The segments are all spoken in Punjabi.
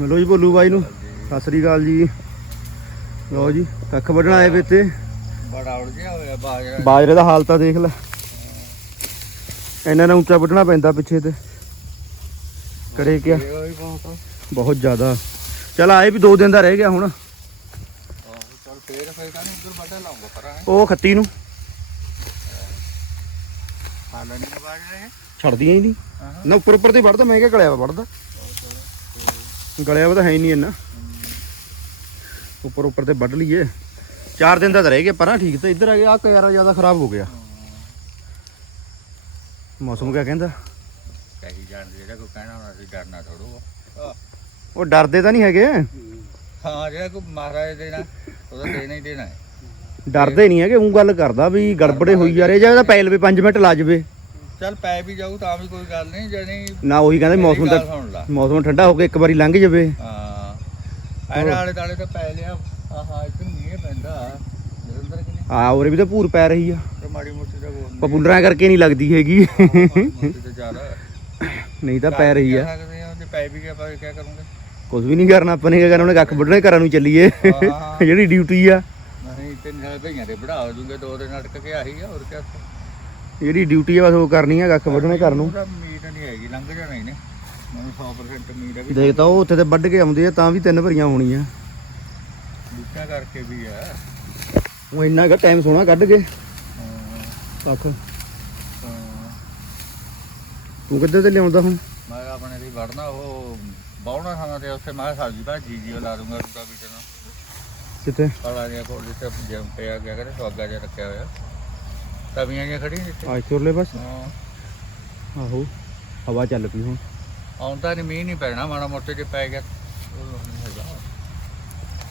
ਮਿਲੋ ਜੀ ਭੋਲੂ ਬਾਈ ਨੂੰ। ਸਤਿ ਸ੍ਰੀ ਅਕਾਲ ਜੀ। ਲਓ ਜੀ ਕੱਖ ਵੱਢਣ ਆਏ ਵੇ ਤੇ ਬੜਾ ਉੜ ਗਿਆ ਹੋਇਆ ਬਾਜਰਾ। ਬਾਜਰੇ ਦਾ ਹਾਲ ਤਾਂ ਦੇਖ ਲੈ। ਇਹਨਾਂ ਨੂੰ ਉੱਚਾ ਵੱਢਣਾ ਪੈਂਦਾ ਪਿੱਛੇ ਤੇ। ਕਰੇ ਕਿਆ? ਬਹੁਤ। ਜ਼ਿਆਦਾ। ਚਲ ਆਏ ਵੀ ਦੋ ਦਿਨ ਦਾ ਰਹਿ ਗਿਆ ਹੁਣ। ਉਹ ਖੱਤੀ ਨੂੰ। ਛੱਡਦੀਆਂ ਹੀ ਨਹੀਂ। ਨਾ ਉੱਪਰ ਉੱਪਰ ਤੇ ਵੱਢਦਾ ਮੈਂ ਕਿਹਾ ਗਲਿਆ ਵਾ ਵੱਢਦਾ। ਗਲਿਆ ਵਾ ਤਾਂ ਹੈ ਹੀ ਨਹੀਂ ਇੰਨਾ। ਉੱਪਰ ਉੱਪਰ ਤੇ ਵੱਢ ਲਈਏ। ਚਾਰ ਦਿਨ ਦਾ ਤਾਂ ਰਹਿ ਗਿਆ ਪਰਾਂ ਠੀਕ ਤੇ ਇੱਧਰ ਆ ਗਿਆ ਆ ਕਿਆਰਾ ਜ਼ਿਆਦਾ ਖਰਾਬ ਹੋ ਗਿਆ। ਮੌਸਮ ਕਿਆ ਕਹਿੰਦਾ? ਕਹੀ ਜਾਣਦੇ ਜਿਹੜਾ ਕੋਈ ਕਹਿਣਾ ਹੋਣਾ ਸੀ ਡਰਨਾ ਥੋੜੋ ਉਹ ਡਰਦੇ ਤਾਂ ਨਹੀਂ ਹੈਗੇ। ਹਾਂ ਜਿਹੜਾ ਕੋਈ ਮਹਾਰਾਜ ਦੇਣਾ ਉਹਦਾ ਦੇਣਾ ਹੀ ਦੇਣਾ ਹੈ। ਡਰਦੇ ਨਹੀਂ ਹੈਗੇ ਉਹ ਗੱਲ ਕਰਦਾ ਵੀ ਗੜਬੜੇ ਹੋਈ ਜਾ ਰਹੇ ਜਾਂ ਇਹਦਾ ਪੈ ਲਵੇ 5 ਮਿੰਟ ਲਾ ਜਵੇ। ਚੱਲ ਪੈ ਵੀ ਜਾਊ ਤਾਂ ਵੀ ਕੋਈ ਗੱਲ ਨਹੀਂ ਜਣੀ ਨਾ ਉਹੀ ਕਹਿੰਦੇ ਮੌਸਮ ਤਾਂ ਮੌਸਮ ਠੰਡਾ ਹੋ ਕੇ ਇੱਕ ਵਾਰੀ ਲੰਘ ਜਵੇ। ਹਾਂ। ਐਰੇ ਆਲੇ ਦਾਲੇ ਤਾਂ ਪੈ ਲਿਆ। ਆਹਾ ਇੱਧਰ ਨਹੀਂ ਪੈਂਦਾ। ਜਲੰਧਰ ਕਿ ਨਹੀਂ? ਆ ਉਰੇ ਵੀ ਤਾਂ ਭੂਰ ਪੈ ਰਹੀ ਆ। ਮਾੜੀ ਮੋਟੀ ਦਾ ਬੋਲ ਪਪੂਲਰਾਂ ਕਰਕੇ ਨਹੀਂ ਲੱਗਦੀ ਹੈਗੀ। ਮੋਟੀ ਤੇ ਜ਼ਿਆਦਾ। ਨਹੀਂ ਤਾਂ ਪੈ ਰਹੀ ਆ। ਕਹਿ ਸਕਦੇ ਆ ਜੇ ਪੈ ਵੀ ਗਿਆ ਕੀ ਕਰੂੰਗੇ? ਕੁਝ ਵੀ ਨਹੀਂ ਕਰਨਾ ਆਪਾਂ ਨੇ ਕੀ ਕਰਨਾ ਉਹਨੇ ਕੱਖ ਵੱਢਣੇ ਘਰਾਂ ਨੂੰ ਚੱਲੀਏ। ਹਾਂ। ਜਿਹੜੀ ਡਿਊਟੀ ਆ। ਨਹੀਂ ਤਿੰਨ ਸਾਲ ਭਈਆਂ ਦੇ ਬੜਾ ਦੂੰਗੇ ਦੋ ਦਿਨ ਅਟਕ ਕੇ ਆਹੀ ਆ ਹੋਰ ਕਿਆ ਜਿਹੜੀ ਡਿਊਟੀ ਆ ਬਸ ਉਹ ਕਰਨੀ ਆ ਕੱਖ ਵੱਢਣੇ ਘਰ ਨੂੰ। ਉਹਦਾ ਉਮੀਦ ਨਹੀਂ ਹੈਗੀ ਲੰਘ ਜਾਣਾ ਇਹਨੇ ਮੈਨੂੰ 100% ਉਮੀਦ ਹੈ ਵੀ। ਦੇਖ ਤਾਂ ਉਹ ਉੱਥੇ ਤੇ ਵੱਢ ਕੇ ਆਉਂਦੇ ਆ ਤਾਂ ਵੀ ਤਿੰਨ ਭਰੀਆਂ ਹੋਣੀਆਂ। ਬੂਟਾ ਕਰਕੇ ਵੀ ਆ। ਉਹ ਇੰਨਾ ਕੁ ਟਾਈਮ ਸੋਹਣਾ ਕੱਢ ਕੇ। ਹਾਂ, ਕੱਖ। ਹਾਂ। ਤੂੰ ਕਿੱਧਰ ਤੇ ਲਿਆਉਂਦਾ ਹੁਣ? ਮੈਂ ਆਪਣੇ ਲਈ ਵੜਨਾ ਉਹ ਬਾਉਣਾ ਖਾਣਾ ਤੇ ਉੱਥੇ ਮੈਂ ਸਬਜ਼ੀ ਭਾਜੀ ਜੀ ਉਹ ਲਾ ਦੂੰਗਾ ਰੂਟਾ ਵੀ ਤੈਨੂੰ ਕਿੱਥੇ? ਕਾਲਾ ਜਿਹਾ ਕੋਲ ਜਿੱਥੇ ਜਮ ਪਿਆ ਗਿਆ ਕਰੇ ਸਵਾਗਾ ਜਿਹਾ ਰੱਖਿਆ ਹੋਇਆ। ਤਵੀਆਂ ਜਿਹੀਆਂ ਖੜੀਆਂ ਜਿੱਥੇ ਆ ਚੁਰਲੇ ਬਸ ਹਾਂ। ਆਹੋ ਹਵਾ ਚੱਲ ਪਈ ਹੁਣ। ਆਉਂਦਾ ਨਹੀਂ ਮੀਂਹ ਨਹੀਂ ਪੈਣਾ ਮਾੜਾ ਮੋਟੇ ਜੇ ਪੈ ਗਿਆ। ਉਹ ਨਹੀਂ ਹੈਗਾ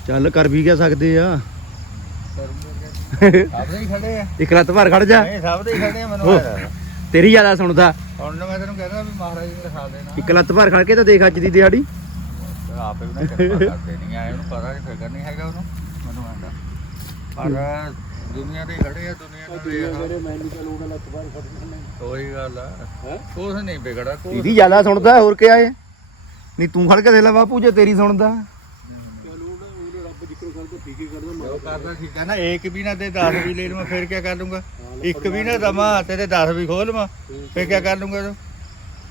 ਚੱਲ ਕਰ ਵੀ ਕਿਆ ਸਕਦੇ ਆ। ਸਭ ਦੇ ਹੀ ਖੜੇ ਆ। ਇੱਕ ਲੱਤ ਭਰ ਖੜ ਜਾ। ਨਹੀਂ ਸਭ ਦੇ ਹੀ ਖੜੇ ਆ ਮੈਨੂੰ। ਤੇਰੀ ਜ਼ਿਆਦਾ ਸੁਣਦਾ। ਹੁਣ ਮੈਂ ਤੈਨੂੰ ਕਹਿੰਦਾ ਵੀ ਮਹਾਰਾਜ ਨੇ ਦਿਖਾ ਦੇਣਾ ਇੱਕ ਲੱਤ ਭਰ ਖੜ ਕੇ ਤਾਂ ਦੇਖ ਅੱਜ ਦੀ ਦਿਹਾੜੀ। ਆਪੇ ਵੀ ਨਾ ਕਿਰਪਾ ਕਰਦੇ ਨਹੀਂ ਆਏ ਉਹਨੂੰ ਪਤਾ ਨਹੀਂ ਫਿਕਰ ਨਹੀਂ ਹੈਗਾ ਉਹਨੂੰ। ਮੈਨੂੰ ਆਂਦਾ ਪਰ ਦੁਨੀਆ ਦੇ ਖੜੇ ਆ ਦੁਨੀਆ ਕੋਈ ਗੱਲ ਆ। ਕੁਛ ਨਹੀਂ ਵਿਗੜਾ ਕੋਈ ਇਹਦੀ ਜ਼ਿਆਦਾ ਸੁਣਦਾ ਹੋਰ ਕਿਆ ਏ ਨਹੀਂ ਤੂੰ ਖੜ ਕੇ ਦੇ ਲੈ ਬਾਪੂ ਜੇ ਤੇਰੀ ਸੁਣਦਾ। ਕਰਦਾ ਠੀਕ ਹੈ ਨਾ ਇੱਕ ਵੀ ਨਾ ਦੇ 10 ਵੀ ਲੈ ਲਵਾਂ ਫਿਰ ਕੀ ਕਰ ਲੂੰਗਾ? ਇੱਕ ਵੀ ਨਾ ਦਵਾਂ ਤੇਰੇ 10 ਵੀ ਖੋਲ ਲਵਾਂ ਫਿਰ ਕੀ ਕਰ ਲੂੰਗਾ ਤੂੰ?